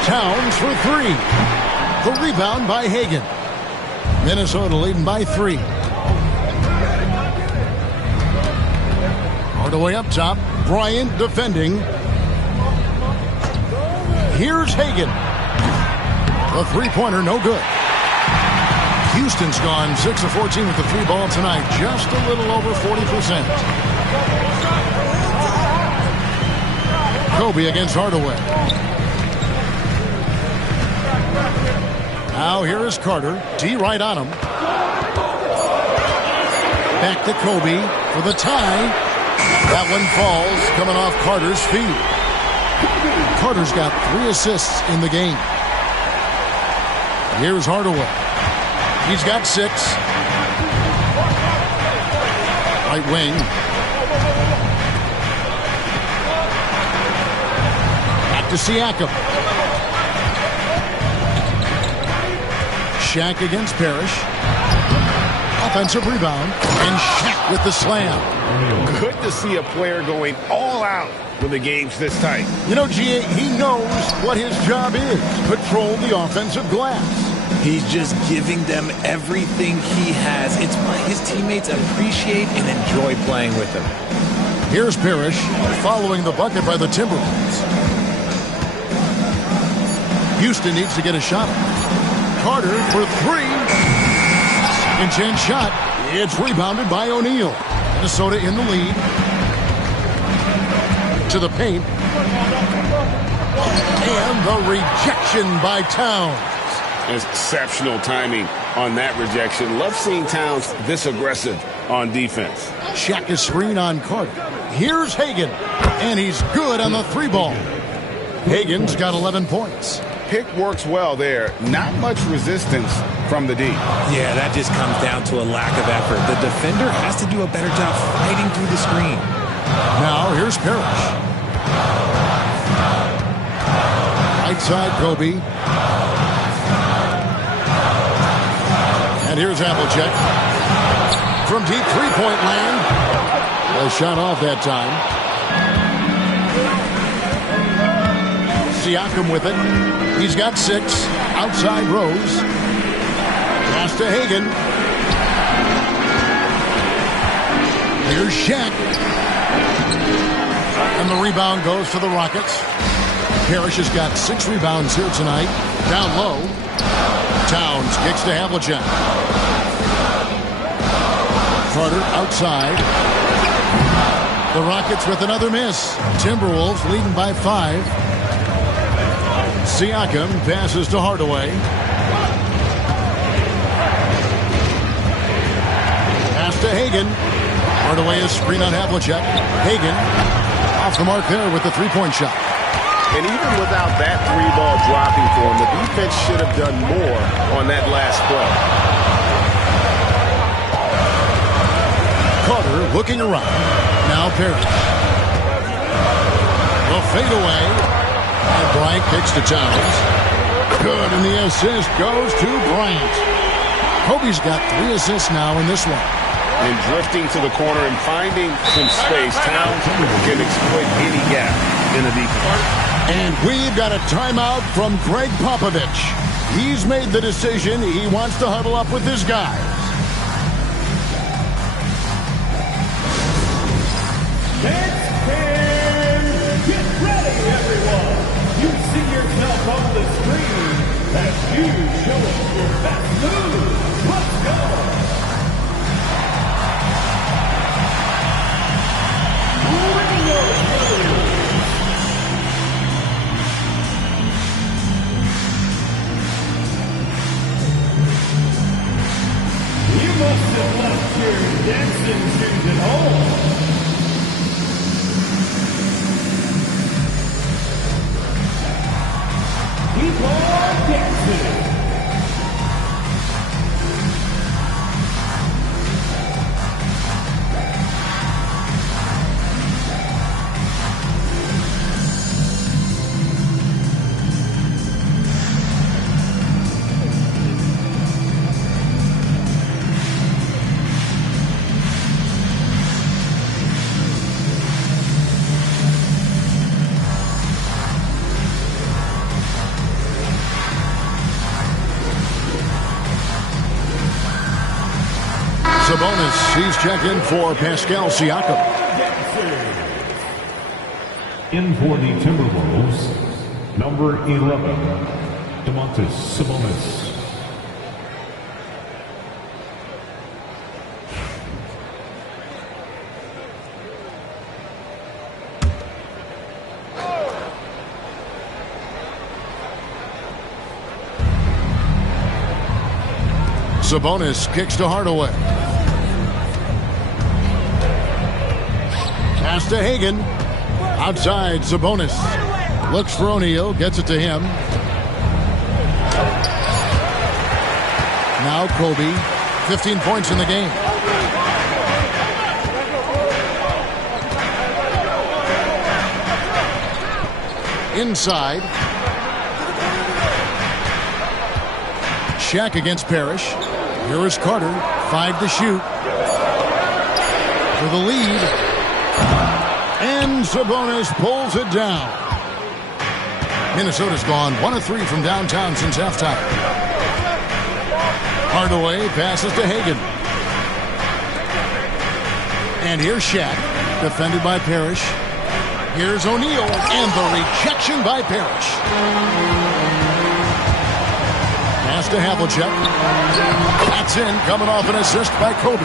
Towns for 3. The rebound by Hagan. Minnesota leading by 3. Hardaway up top. Bryant defending. Here's Hagan. The three-pointer, no good. Houston's gone 6 of 14 with the 3 ball tonight. Just a little over 40%. Kobe against Hardaway. Now here is Carter. D right on him. Back to Kobe for the tie. That one falls, coming off Carter's feet. Carter's got 3 assists in the game. Here's Hardaway. He's got 6. Right wing. Back to Siakam. Shaq against Parrish. Offensive rebound. And Shaq with the slam. Good to see a player going all out when the game's this tight. You know, G.A., he knows what his job is. Patrol the offensive glass. He's just giving them everything he has. It's why his teammates appreciate and enjoy playing with him. Here's Parrish following the bucket by the Timberwolves. Houston needs to get a shot. Carter for 3. Intense shot. It's rebounded by O'Neal. Minnesota in the lead. To the paint. And the rejection by Towns. Exceptional timing on that rejection. Love seeing Towns this aggressive on defense. Shaq is screen on Carter. Here's Hagan. And he's good on the 3 ball. Hagan's got 11 points. Pick works well there. Not much resistance from the D. Yeah, that just comes down to a lack of effort. The defender has to do a better job fighting through the screen. Now here's Parrish. Right side, Kobe. And here's Havlicek. From deep three-point land. A shot off that time. Siakam with it. He's got 6. Outside Rose. Pass to Hagan. Here's Shaq. And the rebound goes to the Rockets. Parrish has got 6 rebounds here tonight. Down low. Towns kicks to Havlicek. Carter outside. The Rockets with another miss. Timberwolves leading by 5. Siakam passes to Hardaway. Pass to Hagan. Hardaway is screen on Havlicek. Hagan off the mark there with the 3-point shot. And even without that 3 ball dropping for him, the defense should have done more on that last play. Carter looking around. Now Parrish. The fade away. And Bryant kicks to Towns. Good, and the assist goes to Bryant. Kobe's got 3 assists now in this one. And drifting to the corner and finding some space. Towns can exploit any gap in the defense. And we've got a timeout from Greg Popovich. He's made the decision. He wants to huddle up with his guys. Next 10. Get ready, everyone. You see yourself on the screen as you show us your best move. Let's go. You must have left your dancing shoes at home. Keep on dancing. Sabonis, he's checked in for Pascal Siakam. In for the Timberwolves, number 11, Domantas Sabonis. Sabonis kicks to Hardaway. Pass to Hagan. Outside, Sabonis. Looks for O'Neal, gets it to him. Now Kobe, 15 points in the game. Inside. Shaq against Parrish. Here is Carter, 5 to shoot. For the lead. And Sabonis pulls it down. Minnesota's gone 1 of 3 from downtown since halftime. Hardaway passes to Hagan. And here's Shaq, defended by Parrish. Here's O'Neal, and the rejection by Parrish. Pass to Havlicek. That's in, coming off an assist by Kobe.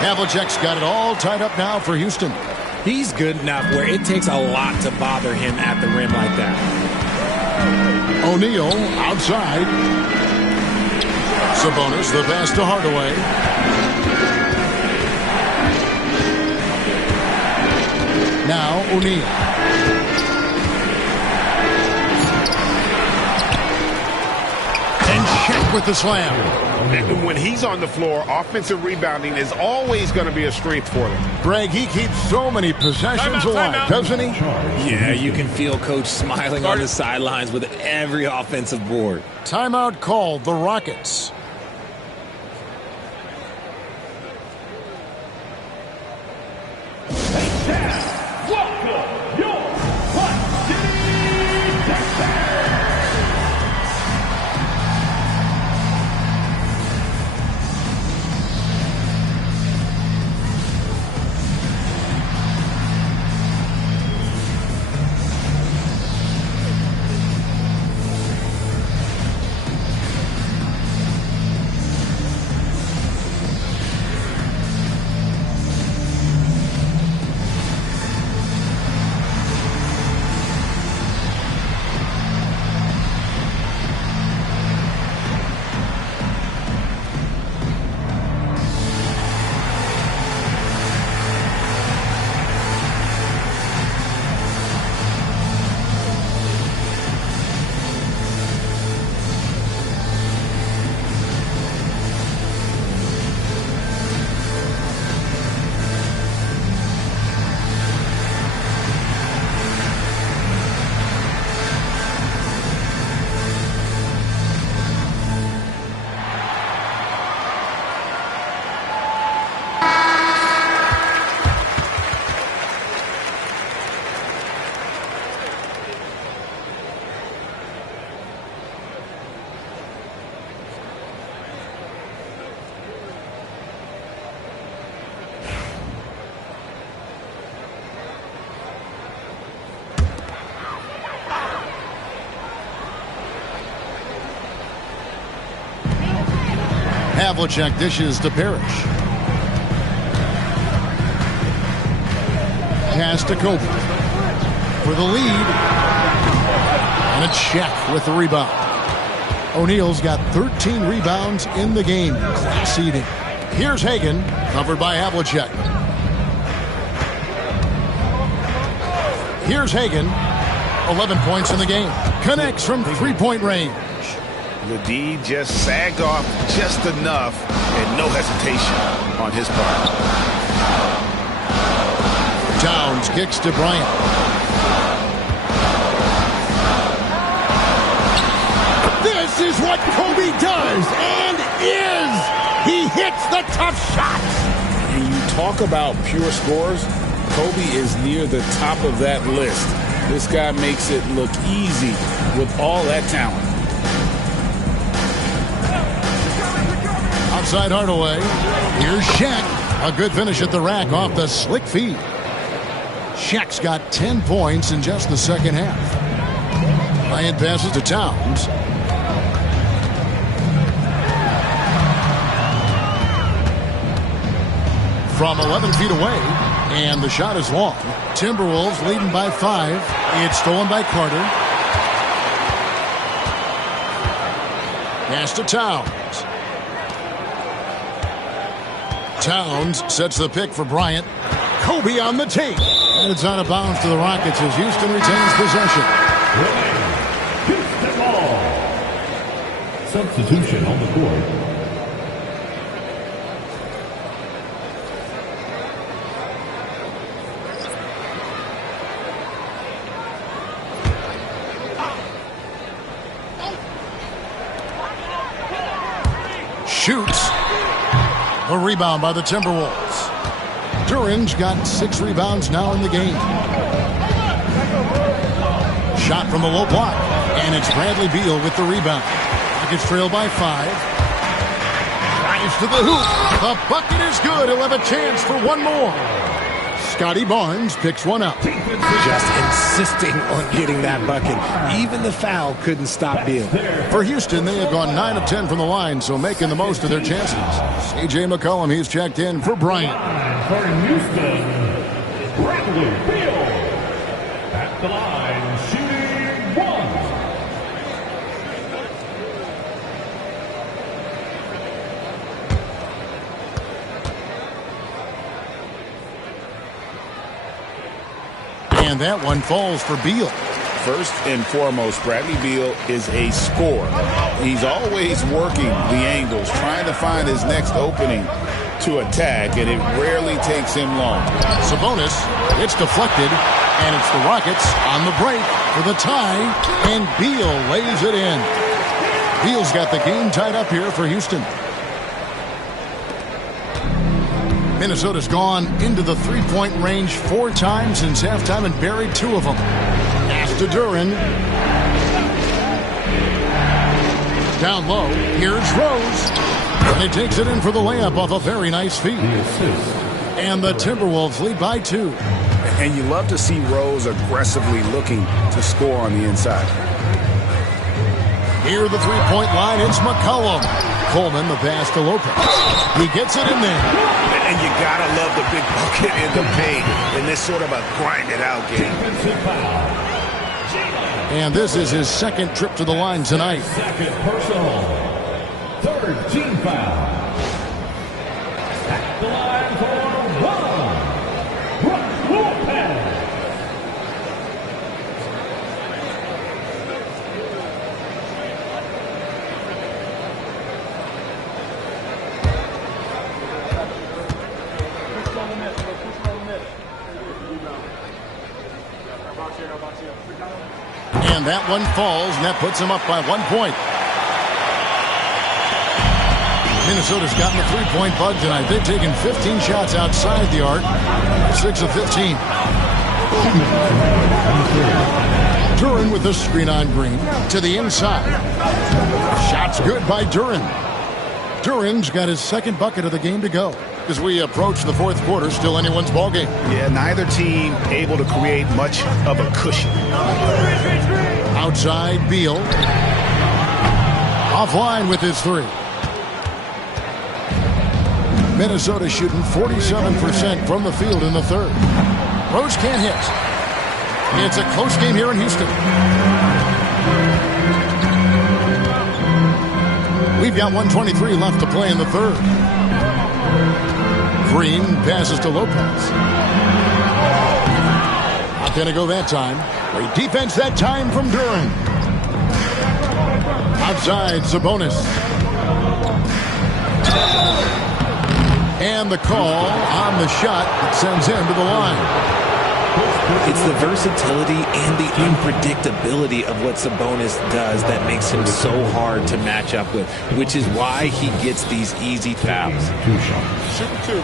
Havlicek's got it all tied up now for Houston. He's good enough where it takes a lot to bother him at the rim like that. O'Neal outside. Sabonis, the pass to Hardaway. Now O'Neal. And Shaq with the slam. And when he's on the floor, offensive rebounding is always going to be a strength for them. Greg, he keeps so many possessions alive, doesn't he? Yeah, you can feel Coach smiling on the sidelines with every offensive board. Timeout called, the Rockets. Welcome, your Hot City Texans. Havlicek dishes to Parrish. Pass to Kobe for the lead. And a check with the rebound. O'Neal's got 13 rebounds in the game. Class eating. Here's Hagan, covered by Havlicek. Here's Hagan, 11 points in the game. Connects from three-point range. The D just sagged off just enough and no hesitation on his part. Towns kicks to Bryant. This is what Kobe does and is. He hits the tough shots. When you talk about pure scores, Kobe is near the top of that list. This guy makes it look easy with all that talent. Outside Hardaway. Here's Shaq. A good finish at the rack off the slick feed. Shaq's got 10 points in just the second half. Bryant passes to Towns. From 11 feet away, and the shot is long. Timberwolves leading by 5. It's stolen by Carter. Pass to Towns. Towns sets the pick for Bryant. Kobe on the take. And it's out of bounds to the Rockets as Houston retains possession. Houston ball. Substitution on the court. Shoots. A rebound by the Timberwolves. Duran's got 6 rebounds now in the game. Shot from the low block. And it's Bradley Beal with the rebound. Rockets trail by 5. Drives to the hoop. The bucket is good. He'll have a chance for one more. Scotty Barnes picks one up. Just insisting on getting that bucket. Even the foul couldn't stop Beal. For Houston, they have gone 9 of 10 from the line, so making the most of their chances. A.J. McCollum, he's checked in for Bryant. For Houston, Bradley Beal. At the line, shooting 1. And that one falls for Beal. First and foremost, Bradley Beal is a scorer. He's always working the angles, trying to find his next opening to attack, and it rarely takes him long. Sabonis, it's deflected, and it's the Rockets on the break for the tie, and Beal lays it in. Beal's got the game tied up here for Houston. Minnesota's gone into the three-point range 4 times since halftime and buried 2 of them. Pass to Duran. Down low, here's Rose. And he takes it in for the layup off a very nice feed. And the Timberwolves lead by 2. And you love to see Rose aggressively looking to score on the inside. Near the three-point line, it's McCollum. Coleman, the pass to Lopez. He gets it in there. And you gotta love the big bucket in the paint in this sort of a grind-it-out game. And this is his second trip to the line tonight. Second personal. Third team foul. At the line for 1. Brook Lopez. And that one falls, and that puts him up by 1 point. Minnesota's gotten the three-point bug tonight. They've taken 15 shots outside the arc, 6 of 15. Duran with the screen on Green to the inside. Shots good by Duran. Duran's got his second bucket of the game to go. As we approach the fourth quarter, still anyone's ballgame. Yeah, neither team able to create much of a cushion. Outside, Beal. Offline with his 3. Minnesota shooting 47% from the field in the third. Rose can't hit. It's a close game here in Houston. We've got 1:23 left to play in the third. Green passes to Lopez. Not going to go that time. Great defense that time from Durant. Outside, Sabonis. And the call on the shot that sends him to the line. It's the versatility and the unpredictability of what Sabonis does that makes him so hard to match up with, which is why he gets these easy fouls. Shooting two.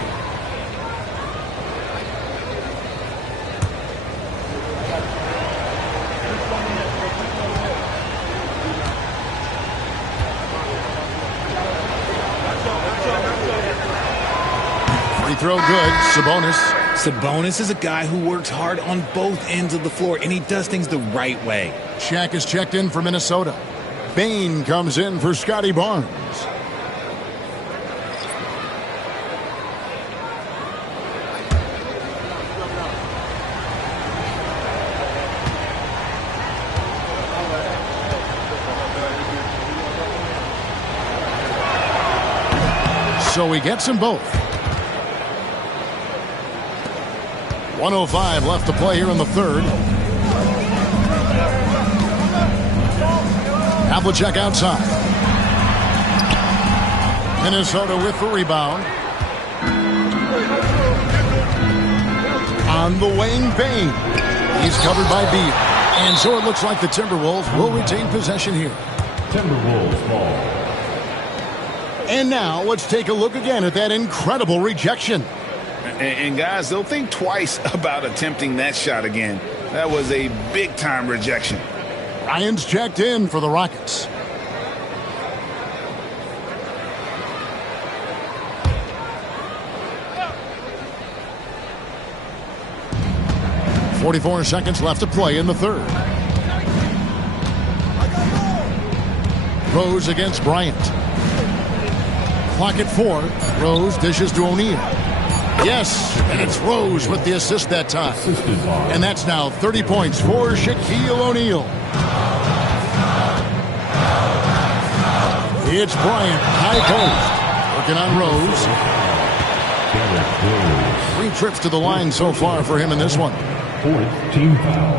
Free throw good. Sabonis is a guy who works hard on both ends of the floor, and he does things the right way. Shaq is checked in for Minnesota. Bain comes in for Scotty Barnes. So he gets them both. 1:05 left to play here in the third. Havlicek outside. Minnesota with the rebound. On the wing, Bain. He's covered by Beal. And so it looks like the Timberwolves will retain possession here. Timberwolves ball. And now let's take a look again at that incredible rejection. And guys, they'll think twice about attempting that shot again. That was a big-time rejection. Ryan's checked in for the Rockets. .44 seconds left to play in the third. Rose against Bryant. Clock at 4. Rose dishes to O'Neal. Yes, and it's Rose with the assist that time. And that's now 30 points for Shaquille O'Neal. It's Bryant, high post. Working on Rose. 3 trips to the line so far for him in this one. 4th team foul.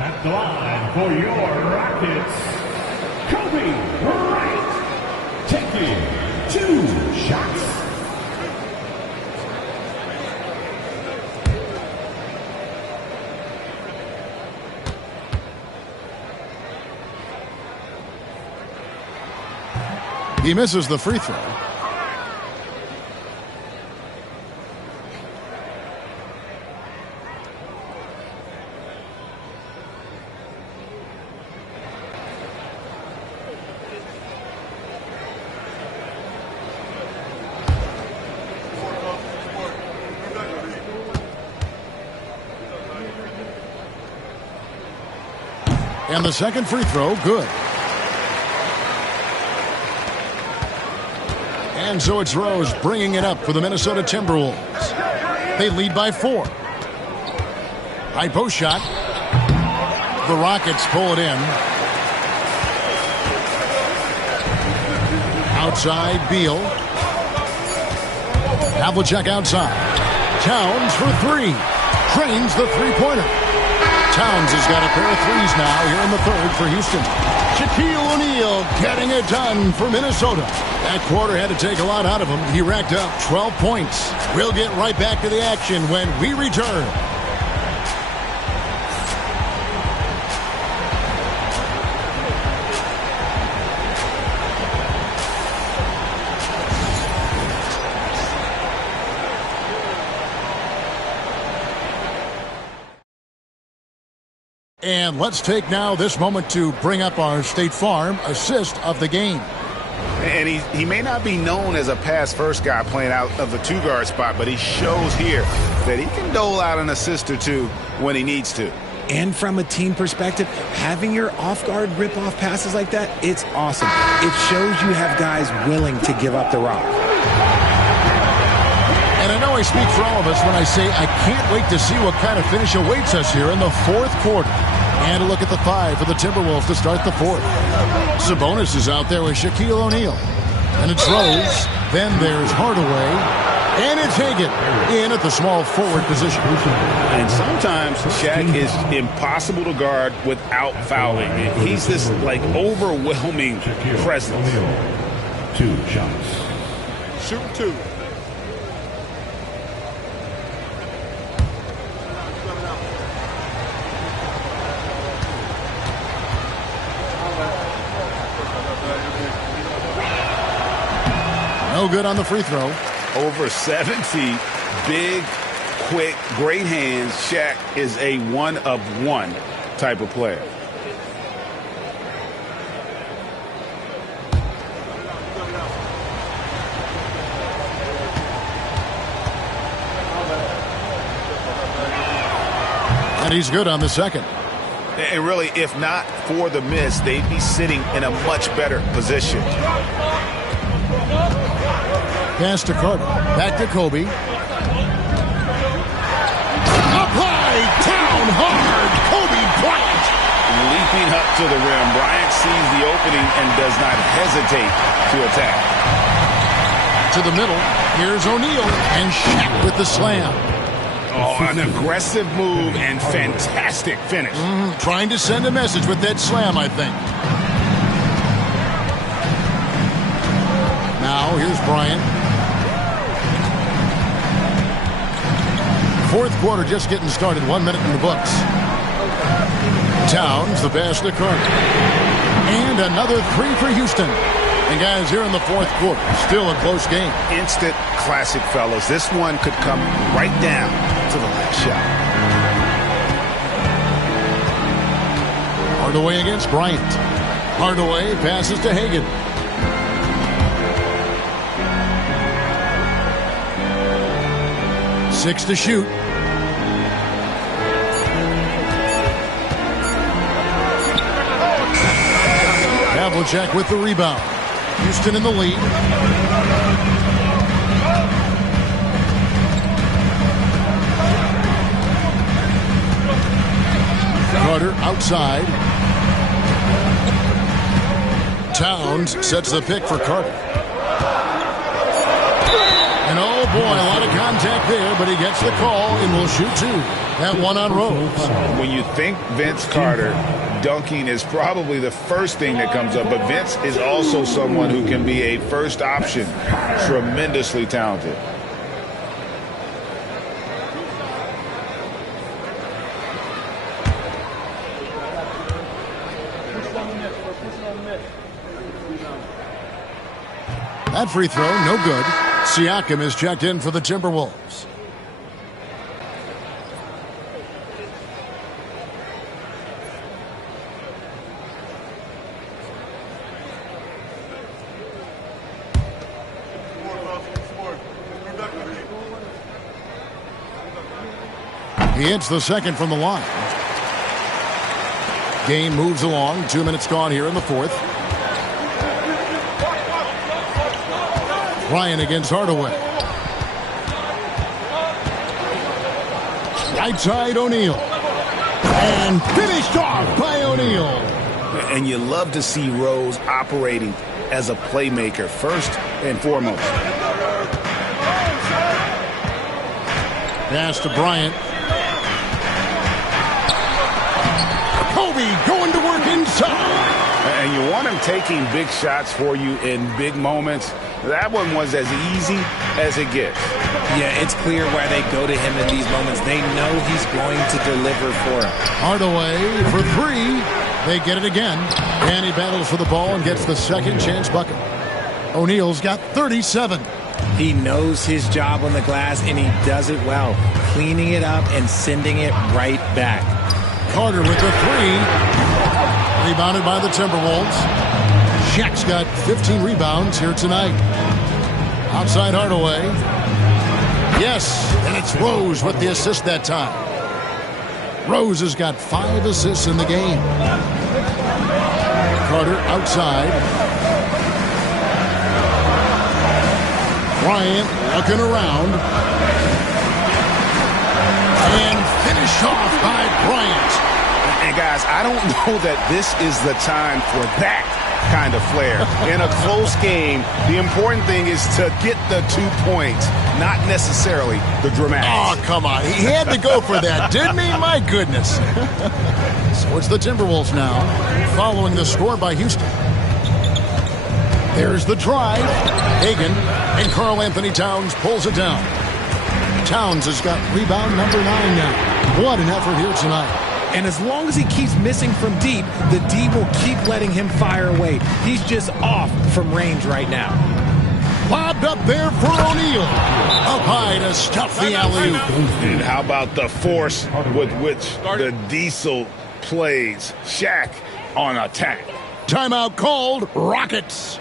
At the line for your Rockets, Kobe Bryant, taking 2 shots. He misses the free throw. And the second free throw, good. And so it's Rose bringing it up for the Minnesota Timberwolves. They lead by 4. High post shot. The Rockets pull it in. Outside, Beal. Havlicek outside. Towns for 3. Trains the three-pointer. Towns has got a pair of threes now here in the third for Houston. Shaquille O'Neal getting it done for Minnesota. That quarter had to take a lot out of him. He racked up 12 points. We'll get right back to the action when we return. And let's take now this moment to bring up our State Farm assist of the game. And he may not be known as a pass-first guy playing out of the 2-guard spot, but he shows here that he can dole out an assist or two when he needs to. And from a team perspective, having your off-guard rip-off passes like that, it's awesome. It shows you have guys willing to give up the rock. And I know I speak for all of us when I say I can't wait to see what kind of finish awaits us here in the fourth quarter. And a look at the 5 for the Timberwolves to start the fourth. Sabonis is out there with Shaquille O'Neal. And it's Rose. Then there's Hardaway. And it's Hagan in at the small forward position. And sometimes Shaq is impossible to guard without fouling. He's this, like, overwhelming presence. 2 shots. Shoot 2. No good on the free throw. Over 7 feet, big, quick, great hands. Shaq is a one-of-one type of player. And he's good on the second. And really, if not for the miss, they'd be sitting in a much better position. Pass to Carter. Back to Kobe. Up high, down hard. Kobe Bryant. Leaping up to the rim. Bryant sees the opening and does not hesitate to attack. To the middle. Here's O'Neal. And Shaq with the slam. Oh, an aggressive move and fantastic finish. Trying to send a message with that slam, I think. Now, here's Bryant. Fourth quarter just getting started. 1 minute in the books. Towns, the pass to Carter. And another 3 for Houston. And guys, here in the fourth quarter, still a close game. Instant classic, fellas. This one could come right down to the last shot. Hardaway against Bryant. Hardaway passes to Hagan. Six to shoot. Havlicek with the rebound. Houston in the lead. Carter outside. Towns sets the pick for Carter. And oh boy, a lot of contact there, but he gets the call and will shoot 2. That one on Rose. When you think Vince Carter, dunking is probably the first thing that comes up, but Vince is also someone who can be a first option. Tremendously talented. That free throw, no good. Siakam is checked in for the Timberwolves. He hits the second from the line. Game moves along. 2 minutes gone here in the fourth. Bryant against Hardaway. Right side O'Neal. And finished off by O'Neal. And you love to see Rose operating as a playmaker first and foremost. Pass to Bryant. Kobe going to work inside. And you want him taking big shots for you in big moments. That one was as easy as it gets. Yeah, it's clear why they go to him in these moments. They know he's going to deliver for him. Hardaway for 3. They get it again. And he battles for the ball and gets the second chance bucket. O'Neal's got 37. He knows his job on the glass, and he does it well. Cleaning it up and sending it right back. Carter with the 3. Rebounded by the Timberwolves. Shaq's got 15 rebounds here tonight. Outside Hardaway. Yes, and it's Rose with the assist that time. Rose has got 5 assists in the game. Carter outside. Bryant looking around. And finished off by Bryant. And guys, I don't know that this is the time for that kind of flair. In a close game, the important thing is to get the 2 points, not necessarily the dramatics. Oh, come on. He had to go for that, didn't he? My goodness. So it's the Timberwolves now, following the score by Houston. There's the drive. Hagan and Karl Anthony Towns pulls it down. Towns has got rebound number 9 now. What an effort here tonight. And as long as he keeps missing from deep, the D will keep letting him fire away. He's just off from range right now. Lobbed up there for O'Neal. Up high to stuff the alley-oop. And how about the force with which the Diesel plays Shaq on attack? Timeout called. Rockets.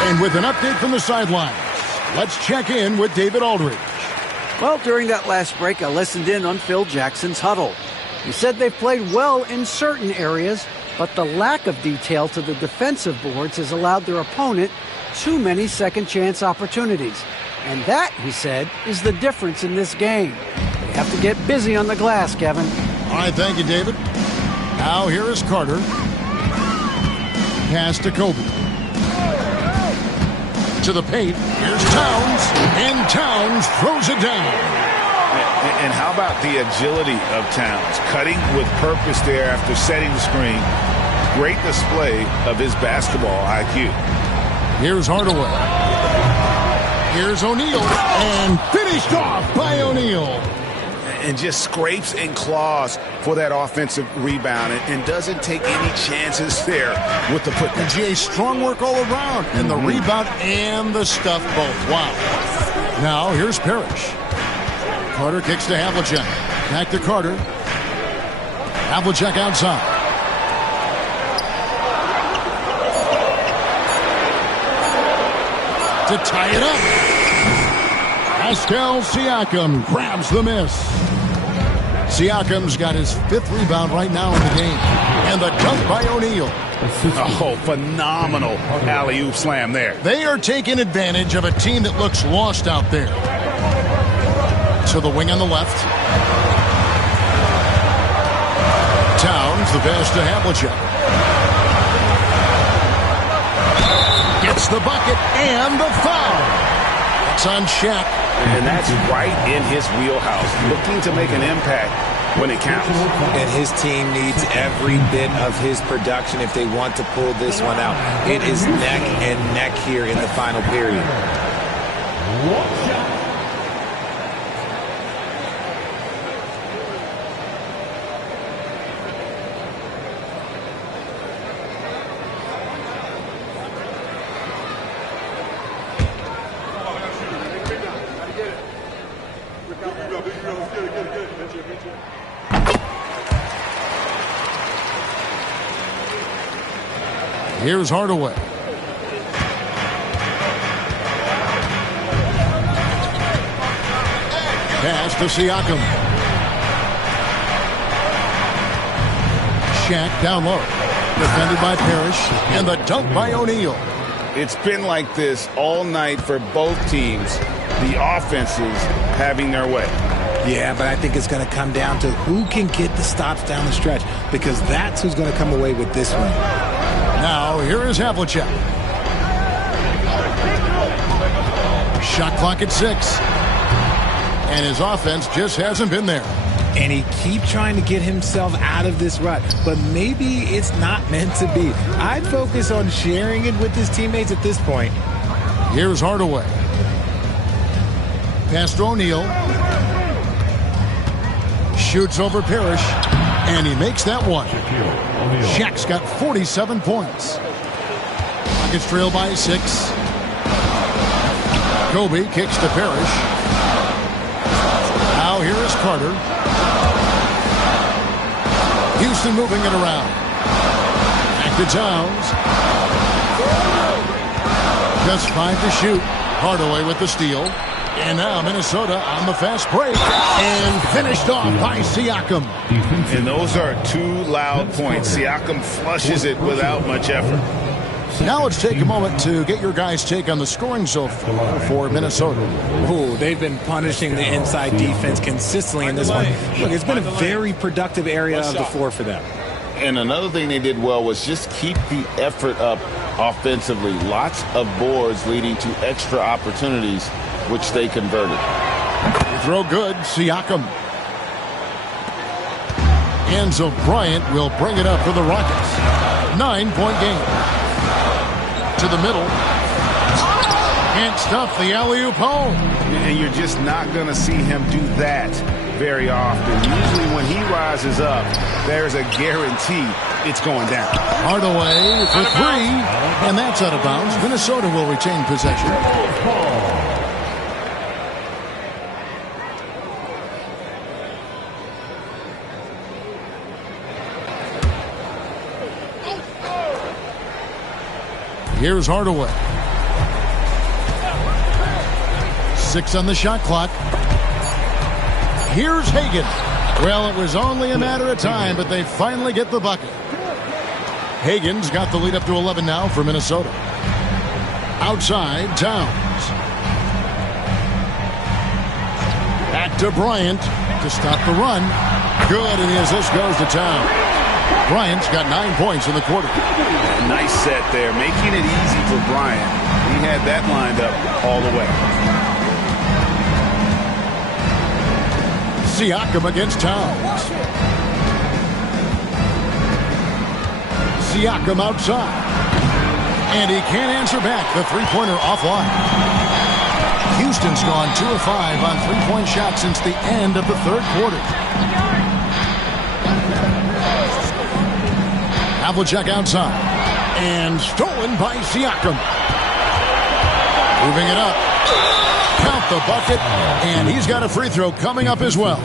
And with an update from the sidelines, let's check in with David Aldridge. Well, during that last break, I listened in on Phil Jackson's huddle. He said they played well in certain areas, but the lack of detail to the defensive boards has allowed their opponent too many second-chance opportunities. And that, he said, is the difference in this game. They have to get busy on the glass, Kevin. All right, thank you, David. Now here is Carter. Pass to Kobe. To the paint. Here's Towns. And Towns throws it down. And how about the agility of Towns? Cutting with purpose there after setting the screen. Great display of his basketball IQ. Here's Hardaway. Here's O'Neal. And finished off by O'Neal. And just scrapes and claws for that offensive rebound and doesn't take any chances there with the putback. GA, strong work all around. And the rebound and the stuff both. Wow. Now here's Parrish. Carter kicks to Havlicek. Back to Carter. Havlicek outside. To tie it up. Pascal Siakam grabs the miss. Siakam's got his 5th rebound right now in the game. And the dunk by O'Neal. Oh, phenomenal alley-oop slam there. They are taking advantage of a team that looks lost out there. To the wing on the left. Towns, the pass to Havlicek. Gets the bucket and the foul. It's on Shaq. And that's right in his wheelhouse. Looking to make an impact when it counts. And his team needs every bit of his production if they want to pull this one out. It is neck and neck here in the final period. Here's Hardaway. Pass to Siakam. Shaq down low. Defended by Parrish. And the dunk by O'Neal. It's been like this all night for both teams. The offenses having their way. Yeah, but I think it's going to come down to who can get the stops down the stretch, because that's who's going to come away with this one. Now, here is Havlicek. Shot clock at 6. And his offense just hasn't been there. And he keeps trying to get himself out of this rut, but maybe it's not meant to be. I'd focus on sharing it with his teammates at this point. Here's Hardaway. Pass to O'Neal. Shoots over Parrish, and he makes that one. Shaq's got 47 points. Rockets trail by 6. Kobe kicks to Parrish. Now here is Carter. Houston moving it around. Back to Towns. Just 5 to shoot. Hardaway with the steal. And now Minnesota on the fast break. And finished off by Siakam. And those are 2 loud points. Siakam flushes it without much effort. Now let's take a moment to get your guys' take on the scoring so far for Minnesota. Ooh, they've been punishing the inside defense consistently in this one. Look, it's been a very productive area of the floor for them. And another thing they did well was just keep the effort up offensively. Lots of boards leading to extra opportunities, which they converted. Throw good, Siakam. Enzo Bryant will bring it up for the Rockets. 9-point game. To the middle. Can't stop the alley-oop home. And you're just not going to see him do that very often. Usually when he rises up, there's a guarantee it's going down. Hardaway for 3, and that's out of bounds. Minnesota will retain possession. Here's Hardaway. 6 on the shot clock. Here's Hagan. Well, it was only a matter of time, but they finally get the bucket. Hagan's got the lead up to 11 now for Minnesota. Outside, Towns. Back to Bryant to stop the run. Good, and the assist goes to Towns. Bryant's got 9 points in the quarter. Nice set there, making it easy for Bryant. He had that lined up all the way. Siakam against Towns. Siakam outside. And he can't answer back. The three-pointer offline. Houston's gone 2 of 5 on three-point shots since the end of the third quarter. Havlicek outside. And stolen by Siakam. Moving it up. Count the bucket. And he's got a free throw coming up as well.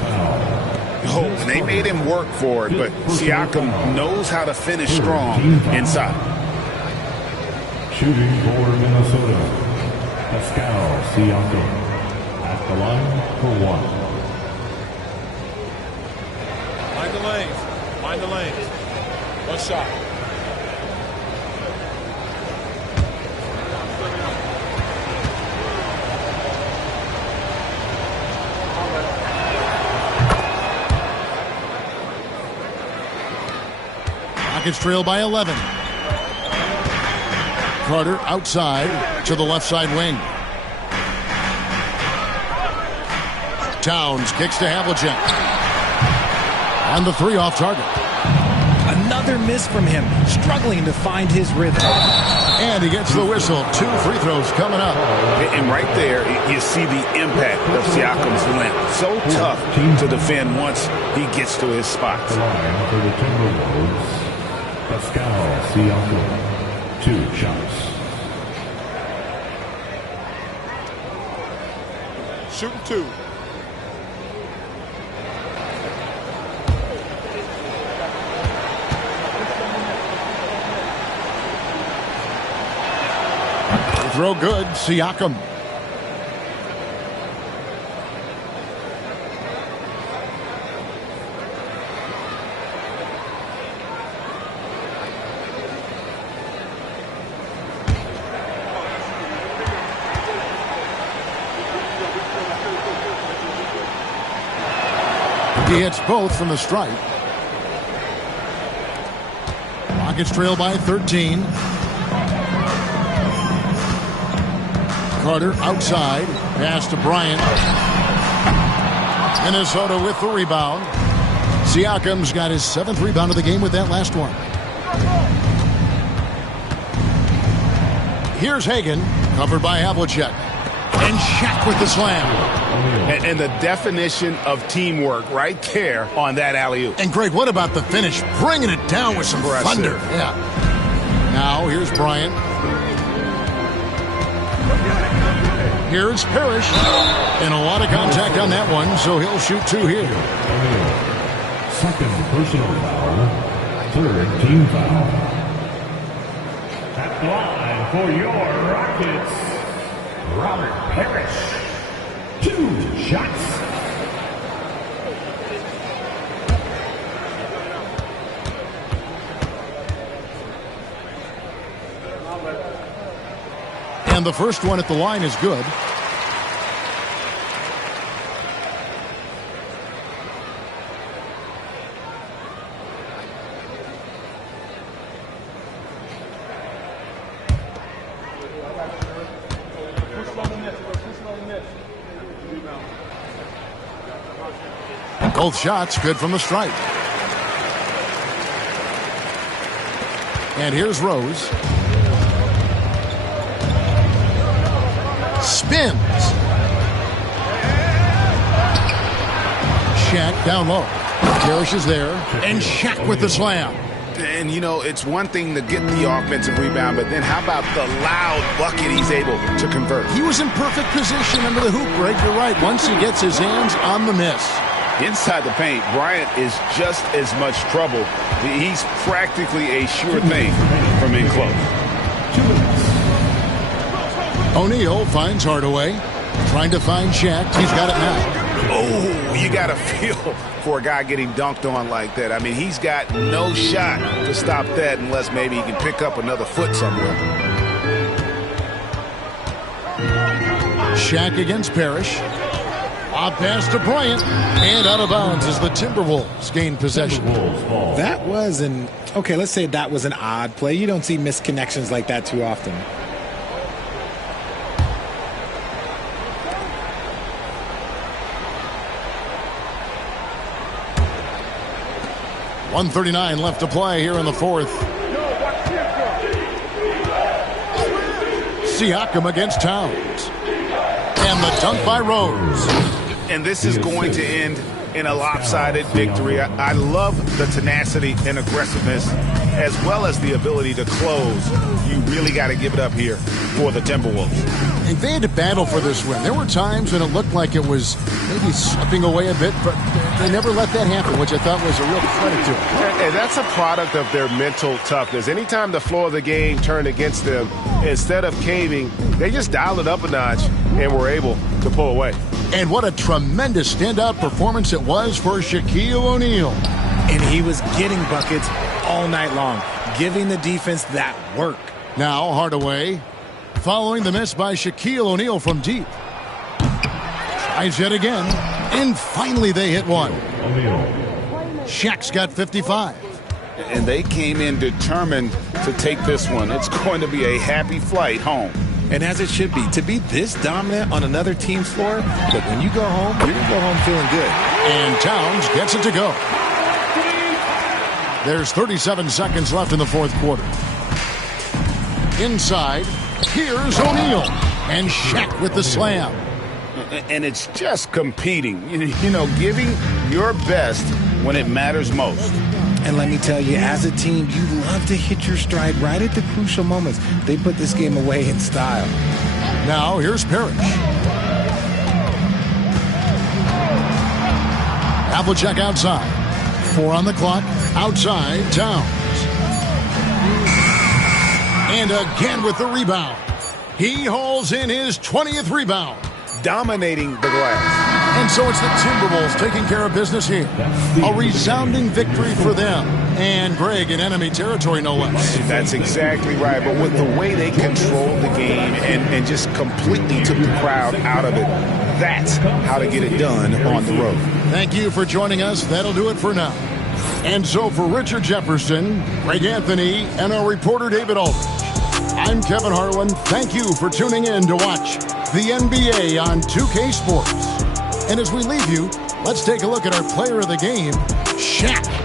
Oh, and they made him work for it, but Siakam knows how to finish strong inside. Shooting for Minnesota, Pascal Siakam at the line for 1. Mind the lanes. Mind the lanes. One shot. Rockets trail by 11. Carter outside to the left side wing. Towns kicks to Havlicek. And the 3 off target. Another miss from him, struggling to find his rhythm. And he gets the whistle. 2 free throws coming up. And right there, you see the impact of Siakam's length. So tough to defend once he gets to his spots. The line for the Timberwolves, Pascal Siakam, 2 shots. Shooting 2. Throw good, Siakam. He hits both from the stripe. Rockets trail by 13. Carter outside. Pass to Bryant. Minnesota with the rebound. Siakam's got his 7th rebound of the game with that last one. Here's Hagan, covered by Havlicek. And Shaq with the slam. And the definition of teamwork right there on that alley-oop. And Greg, what about the finish? Bringing it down with some thunder. Yeah. Now here's Bryant. Here's Parrish. And a lot of contact on that one, so he'll shoot 2 here. Second personal foul. Third team foul. At the line for your Rockets, Robert Parrish. 2 shots. And the first one at the line is good. Both shots good from the stripe. And here's Rose. Spins. Shaq down low. Parrish is there. And Shaq with the slam. And, you know, it's one thing to get the offensive rebound, but then how about the loud bucket he's able to convert? He was in perfect position under the hoop, Greg. You're right. Once he gets his hands on the miss. Inside the paint, Bryant is just as much trouble. He's practically a sure thing from in close. O'Neal finds Hardaway. Trying to find Shaq. He's got it now. Oh, you got to feel for a guy getting dunked on like that. I mean, he's got no shot to stop that unless maybe he can pick up another foot somewhere. Shaq against Parrish. Off pass to Bryant. And out of bounds as the Timberwolves gain possession. That was let's say that was an odd play. You don't see misconnections like that too often. .139 left to play here in the fourth. Siakam against Towns. And the dunk by Rose. And this is going to end in a lopsided victory. I love the tenacity and aggressiveness as well as the ability to close. You really got to give it up here for the Timberwolves. And they had to battle for this win. There were times when it looked like it was maybe slipping away a bit, but they never let that happen, which I thought was a real credit to them. And that's a product of their mental toughness. Anytime the floor of the game turned against them, instead of caving, they just dialed it up a notch and were able to pull away. And what a tremendous standout performance it was for Shaquille O'Neal. And he was getting buckets all night long, giving the defense that work. Now Hardaway, following the miss by Shaquille O'Neal from deep. Tries yet again, and finally they hit one. Shaq's got 55. And they came in determined to take this one. It's going to be a happy flight home. And as it should be, to be this dominant on another team's floor, but when you go home, you're going to go home feeling good. And Towns gets it to go. There's 37 seconds left in the fourth quarter. Inside, here's O'Neal. And Shaq with the slam. And it's just competing, you know, giving your best when it matters most. And let me tell you, as a team, you love to hit your stride right at the crucial moments. They put this game away in style. Now here's Parrish. Havlicek outside. 4 on the clock. Outside, Towns. And again with the rebound. He hauls in his 20th rebound. dominating the glass. And so it's the Timberwolves taking care of business here. A resounding victory for them. And Greg in enemy territory, no less. That's exactly right. But with the way they controlled the game and just completely took the crowd out of it, that's how to get it done on the road. Thank you for joining us. That'll do it for now. And so for Richard Jefferson, Greg Anthony, and our reporter David Aldridge, I'm Kevin Harlan. Thank you for tuning in to watch the NBA on 2K Sports. And as we leave you, let's take a look at our player of the game, Shaq.